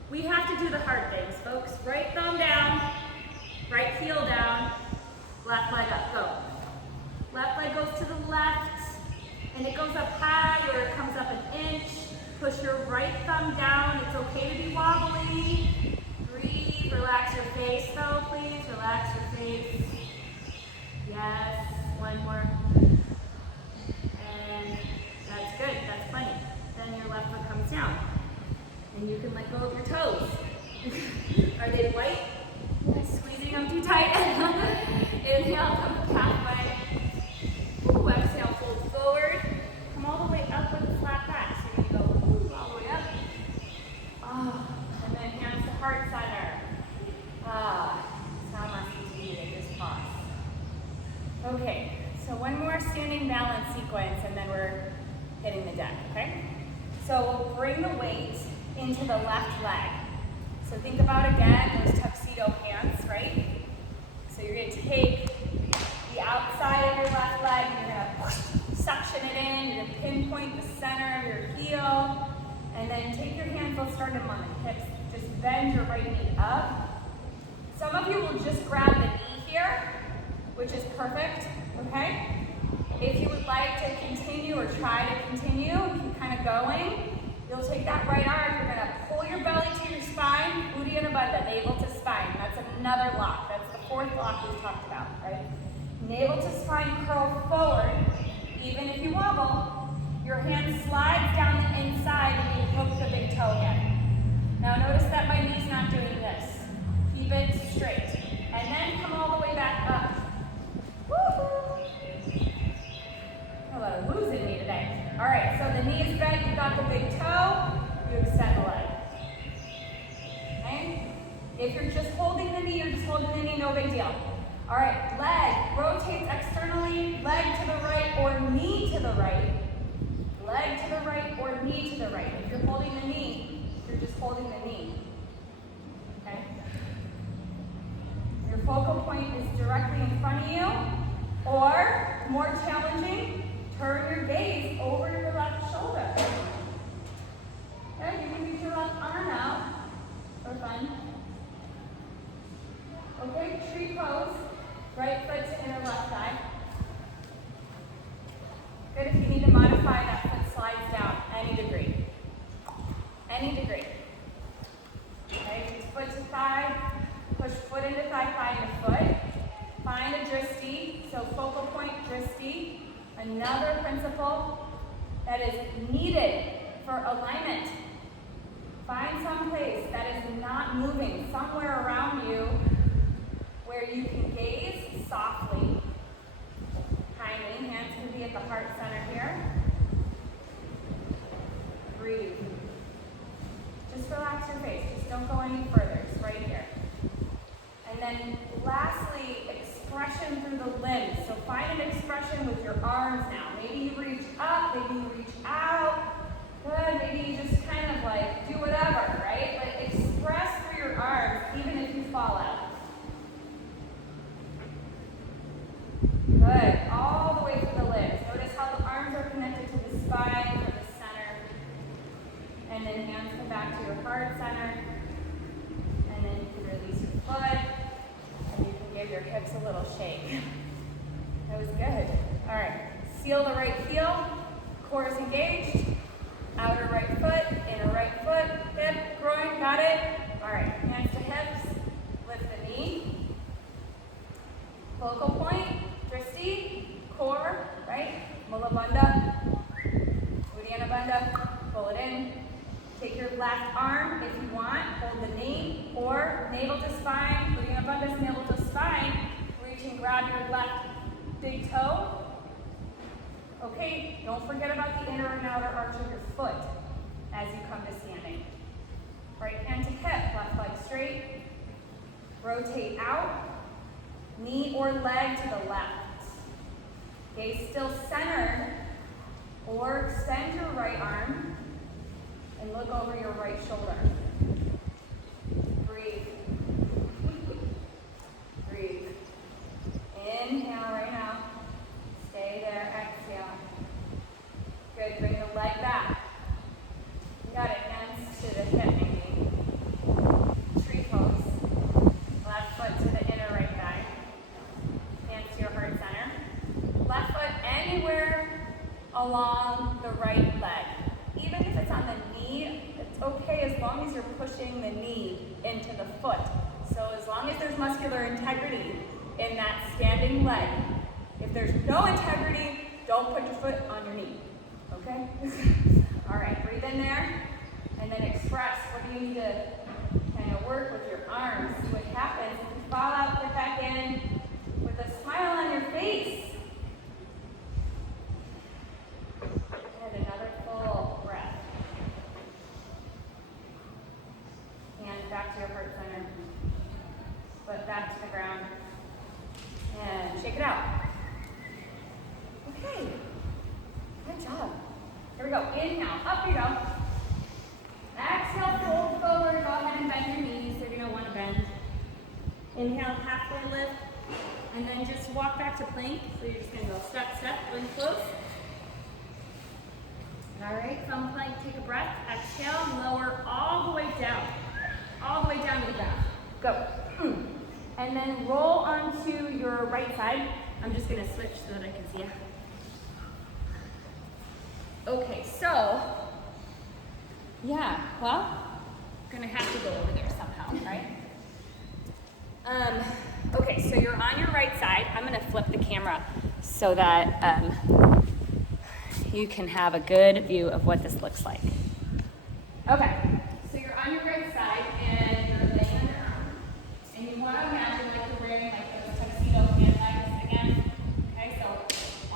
We have to do the hard things, folks. Right thumb down, right heel down, left leg up, go. Left leg goes to the left, and it goes up high or it comes up an inch. Push your right thumb down. It's okay to be wobbly. Breathe, relax your face though, please. Relax your face. Yes, one more. And that's good, that's plenty. Then your left foot comes down. And you can let go of your toes. Are they white? Squeezing them too tight. Inhale, come halfway. Ooh, exhale, fold forward. Come all the way up with a flat back. So you go all the way up. Oh, and then hands to heart center. Samasthiti in this pause. Okay, so one more standing balance sequence and then we're hitting the deck, okay? So we'll bring the weight into the left leg. So think about again those tuxedo pants, right? So you're going to take the outside of your left leg and you're going to suction it in. You're going to pinpoint the center of your heel. And then take your hands, let's start them on the hips. Just bend your right knee up. Some of you will just grab the knee here, which is perfect, okay? If you would like to continue or try to continue, keep kind of going. You'll take that right arm, you're going to pull your belly to your spine, Uddiyana Bandha, navel to spine. That's another lock. That's the fourth lock we talked about, right? Navel to spine, curl forward. Even if you wobble, your hand slides down the inside and you hook the big toe again. Now notice that my knee's not doing this. Keep it straight. And then come all the way back up. Woo-hoo! A lot of woos in me today. All right, so the knee is bent, you got the big toe, you extend the leg. Okay? If you're just holding the knee, you're just holding the knee, no big deal. All right, leg rotates externally, leg to the right or knee to the right. Leg to the right or knee to the right. If you're holding the knee, you're just holding the knee. Okay? Your focal point is directly in front of you, or more challenging, turn your gaze over your left shoulder. Okay, you can reach your left arm out for fun. Okay, tree pose. Right foot to inner left thigh. Good, if you need to modify, that foot slides down any degree. Any degree. Okay, foot to thigh, push foot into thigh, thigh into foot. Find a dristi, so focal point dristi. Another principle that is needed for alignment. Find some place that is not moving, somewhere around you where you can gaze softly. Kindly, hands can be at the heart center here. Maybe you reach up, maybe you reach out. Good, maybe you just kind of like do whatever, right? Like express through your arms, even if you fall out. Good, all the way through the legs. Notice how the arms are connected to the spine or the center. And then hands come back to your heart center. And then you can release your foot. And you can give your hips a little shake. That was good. All right, seal the right heel. Core is engaged. Outer right foot, inner right foot, hip, groin, got it? All right, hands to hips. Lift the knee. Focal point. Dristi, core, right? Mula Bandha, Uddiyana Bandha, pull it in. Take your left arm if you want, hold the knee, or navel to spine, Uddiyana Bandha is navel to spine. Reach and grab your left big toe. Okay, don't forget about the inner and outer arch of your foot as you come to standing. Right hand to hip, left leg straight. Rotate out. Knee or leg to the left. Gaze still centered, or extend your right arm and look over your right shoulder. Breathe. Breathe. Inhale right now. Stay there, exhale. Good, bring the leg back. You got it, hands to the hip maybe. Tree pose. Left foot to the inner right thigh. Hands to your heart center. Left foot anywhere along the right leg. Even if it's on the knee, it's okay as long as you're pushing the knee into the foot. So as long as there's muscular integrity in that standing leg. If there's no integrity, don't put your foot on your knee. Okay? All right, breathe in there. And then express. What do you need to kind of work with your arms? See what happens. If you fall out, get back in with a smile on your face. And another full breath. Hands back to your heart center. Foot back to the ground. And shake it out. Okay. Good job. Here we go. Inhale. Up you go. Exhale, fold forward. Go ahead and bend your knees. You're going to want to bend. Inhale, halfway lift. And then just walk back to plank. So you're just going to go step, step, blink close. All right, from plank, take a breath. Exhale, lower all the way down. All the way down to the ground. Go. And then roll onto your right side. I'm just going to switch so that I can see you. Okay, so, yeah, well, I'm going to have to go over there somehow, right? Okay, so you're on your right side. I'm going to flip the camera so that you can have a good view of what this looks like. Okay, so you're on your right side and you're laying on your arm. And you want to imagine like you're wearing like those tuxedo hand legs again. Okay, so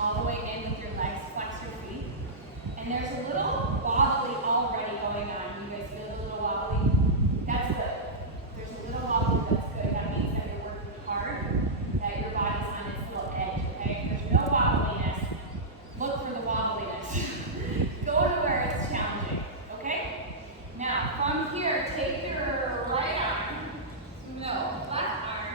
all the way in with your legs, flex your feet. And there's a little wobbly already going on. You guys feel a little wobbly? That's good. There's a little wobbly, that's good. That means that you're working hard, that your body's on its little edge, okay? If there's no wobbliness, look for the wobbliness. Go to where it's challenging, okay? Now, from here, take your right arm, left arm,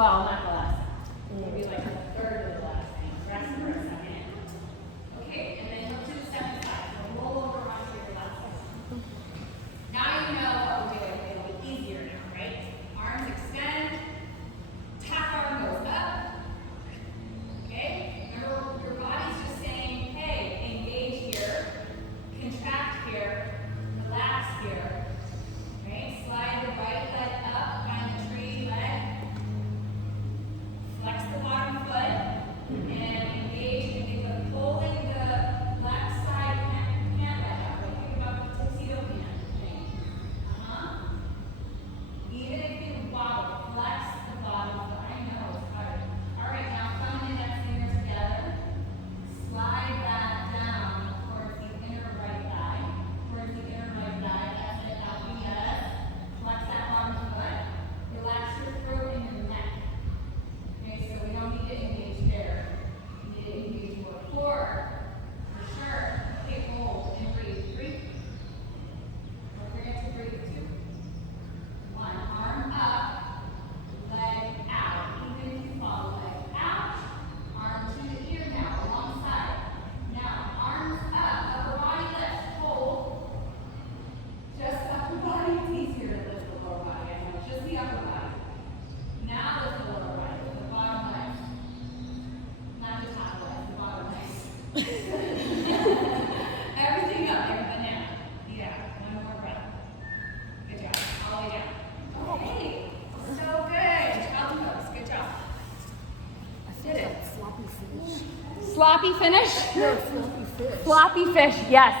Well, not the last. Maybe like the third of the last thing. Rest for a second. Okay, and then look to the second side. So roll over onto your left side. Now you know what we're doing. It'll be easier now, right? Arms extend. Tap arm goes up. Okay? Remember, your body's just saying, hey, engage here, contract here, relax here. Okay? Slide the right leg up, find the tree leg. Flex the bottom foot and engage and think of pulling the left side pant leg up. Like think about the tuxedo pant thing. Even if you wobble, flex the bottom foot. I know it's hard. All right, now thumb and index fingers together. Slide that down towards the inner right thigh. Towards the inner right thigh. That's it. Yes. Flex that bottom foot. Relax your throat and your neck. Okay, so we don't need to engage there. We need to engage more core. For sure. Okay, hold and breathe. Breathe. Don't forget to breathe too. One arm up, leg out. Even if you fall, leg out. Arm to the ear now, alongside. Now, arms up, upper body lift. Hold. Just upper body. It's easier to lift the lower body. I know, just the upper body. Now lift the lower body, lift the bottom legs. Not the top legs, the bottom legs. Everything up, everything down. Yeah, one more breath. Good job, all the way down. Okay, so good. Child's pose, good job. Did it. Sloppy finish. Sloppy finish? No, sloppy fish. Floppy fish, yes.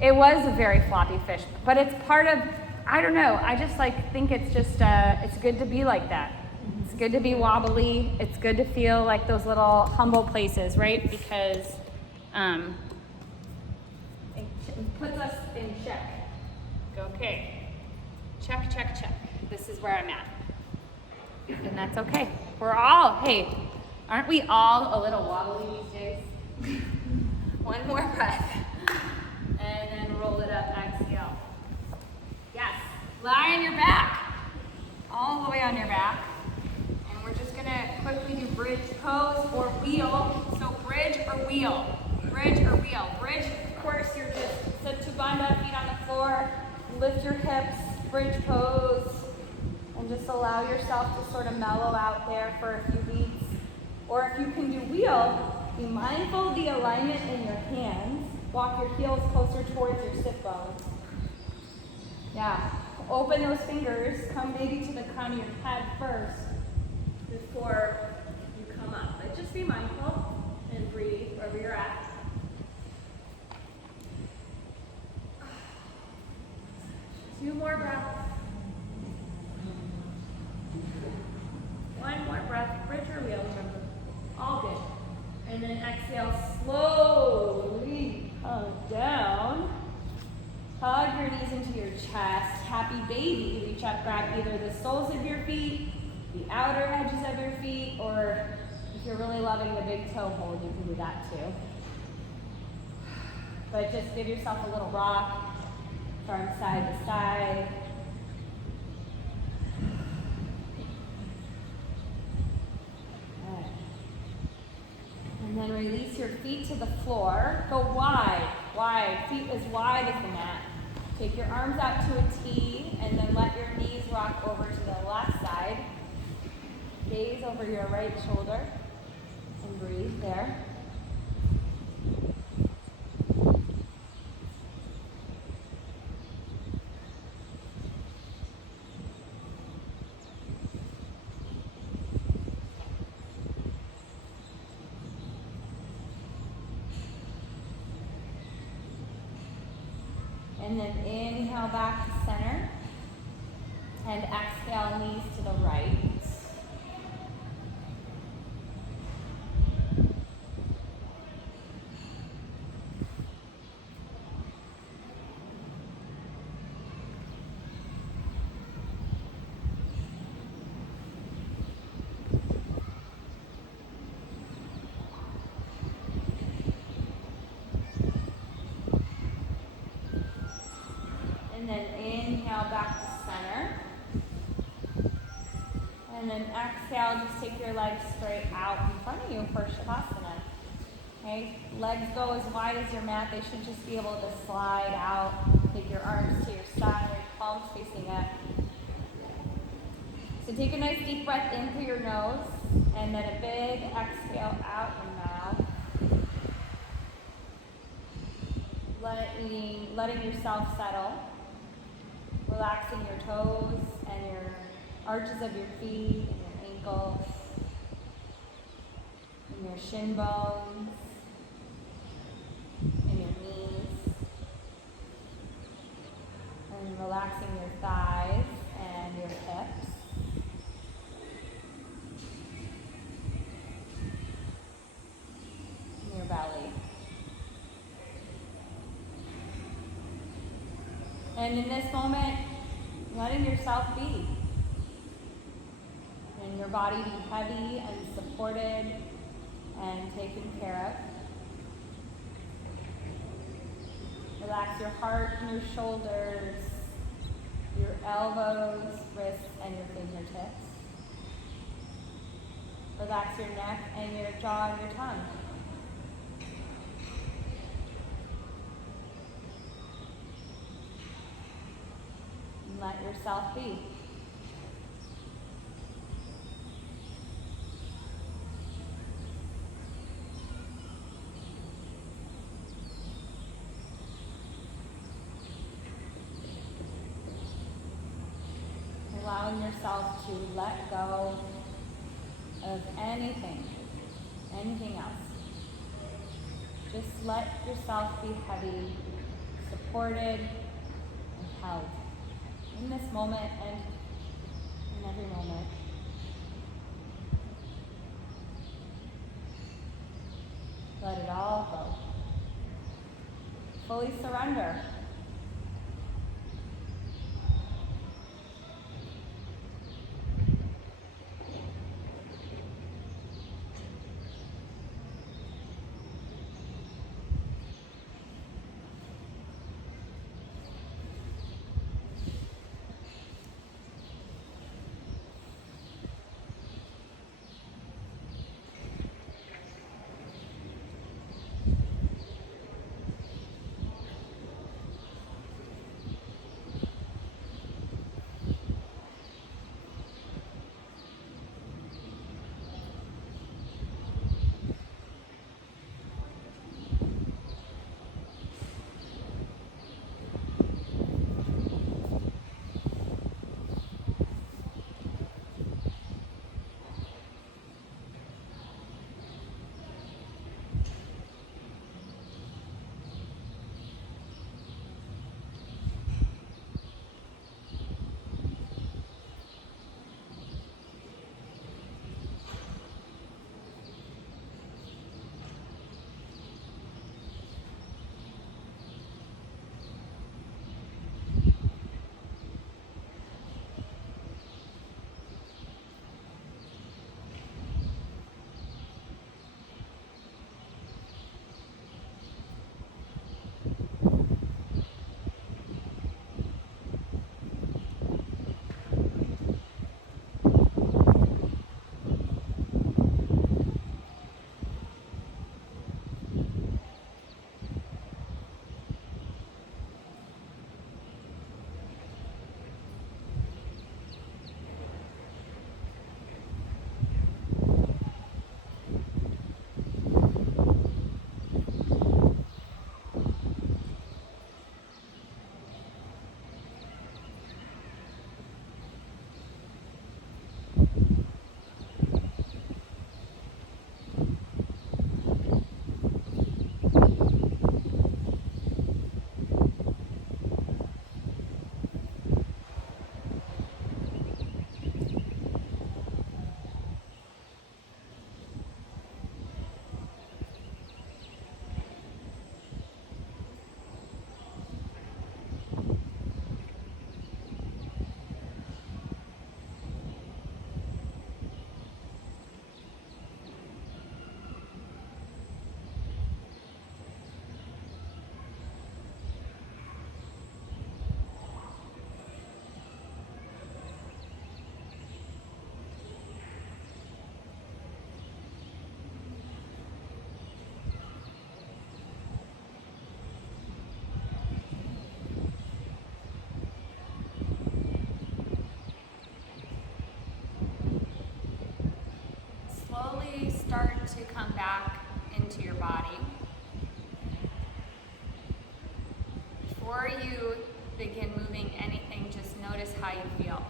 It was a very floppy fish, but it's part of, I don't know, I just think it's just, it's good to be like that. It's good to be wobbly. It's good to feel like those little humble places, right? Because it puts us in check. Okay, check, check, check. This is where I'm at. And that's okay. We're all, hey, aren't we all a little wobbly these days? One more breath. And then roll it up, exhale. Yes, lie on your back. All the way on your back. And we're just gonna quickly do bridge pose or wheel. So bridge or wheel. Bridge or wheel. Bridge, of course, you're just sit to banda, feet on the floor. Lift your hips, bridge pose. And just allow yourself to sort of mellow out there for a few beats. Or if you can do wheel, be mindful of the alignment in your hands. Walk your heels closer towards your sit bones. Yeah, open those fingers. Come maybe to the crown of your head first before you come up. But just be mindful and breathe wherever you're at. Two more breaths. One more breath. Bridge or wheel, remember. All good. And then exhale slowly. Hug down. Hug your knees into your chest. Happy baby. Reach up, grab either the soles of your feet, the outer edges of your feet, or if you're really loving the big toe hold, you can do that too. But just give yourself a little rock from side to side. And then release your feet to the floor. Go wide, wide. Feet as wide as the mat. Take your arms out to a T, and then let your knees rock over to the left side. Gaze over your right shoulder, and breathe there. And then inhale back to center. And exhale, knees to the right. And then inhale back to center. then exhale, just take your legs straight out in front of you for Shavasana. Okay, legs go as wide as your mat. They should just be able to slide out. Take your arms to your side, palms facing up. So take a nice deep breath in through your nose, and then a big exhale out your mouth. Letting yourself settle. Relaxing your toes and your arches of your feet and your ankles and your shin bones and your knees. And relaxing your thighs and your hips. And your belly. And in this moment, letting yourself be. And your body be heavy and supported and taken care of. Relax your heart and your shoulders, your elbows, wrists, and your fingertips. Relax your neck and your jaw and your tongue. And let yourself be. Allowing yourself to let go of anything else. Just let yourself be heavy, supported, and held in this moment and in every moment. Let it all go. Fully surrender. start to come back into your body, before you begin moving anything, just notice how you feel.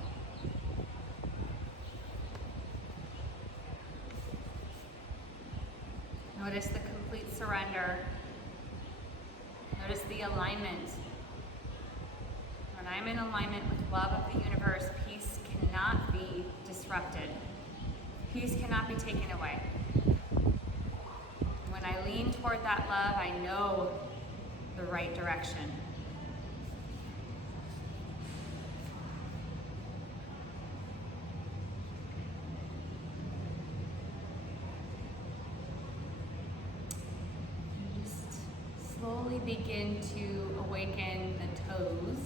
Notice the complete surrender. Notice the alignment. When I'm in alignment with love of the universe, peace cannot be disrupted. Peace cannot be taken away. When I lean toward that love, I know the right direction. Just slowly begin to awaken the toes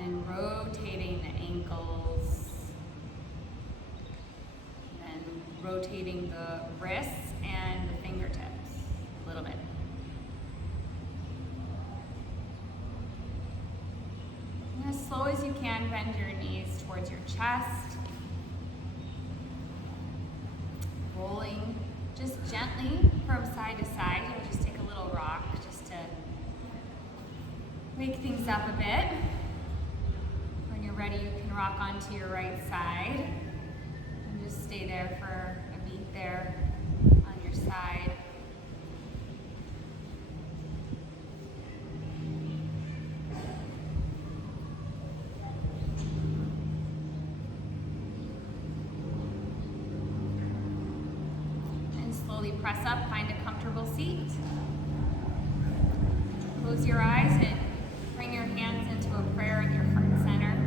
and rotating the ankles. Rotating the wrists and the fingertips a little bit. And as slow as you can, bend your knees towards your chest. Rolling just gently from side to side. You'll just take a little rock just to wake things up a bit. When you're ready, you can rock onto your right side. Just stay there for a beat there on your side. And slowly press up, find a comfortable seat. Close your eyes and bring your hands into a prayer in your heart center.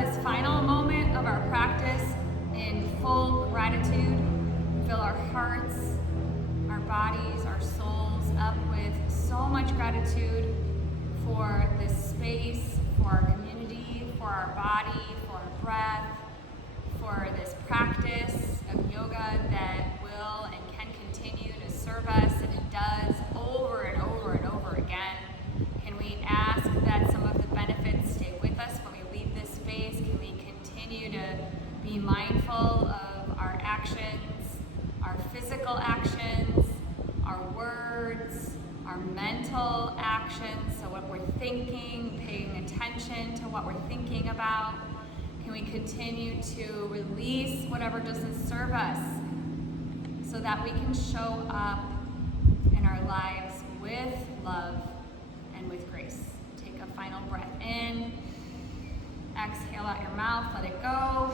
This final moment of our practice in full gratitude. Fill our hearts, our bodies, our souls up with so much gratitude for this space, for our community, for our body, for our breath, for this practice of yoga that will and can continue to serve us, and it does over and over and over again. Can we ask that some of the benefits stay with us when we leave this space? Can we continue to be mindful of our actions, our physical actions, our words, our mental actions, so what we're thinking, paying attention to what we're thinking about? Can we continue to release whatever doesn't serve us so that we can show up in our lives with love and with grace? Take a final breath in. Exhale out your mouth, let it go.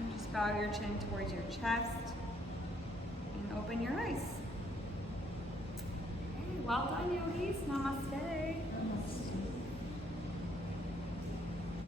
And just bow your chin towards your chest and open your eyes. Okay, well done, yogis. Namaste.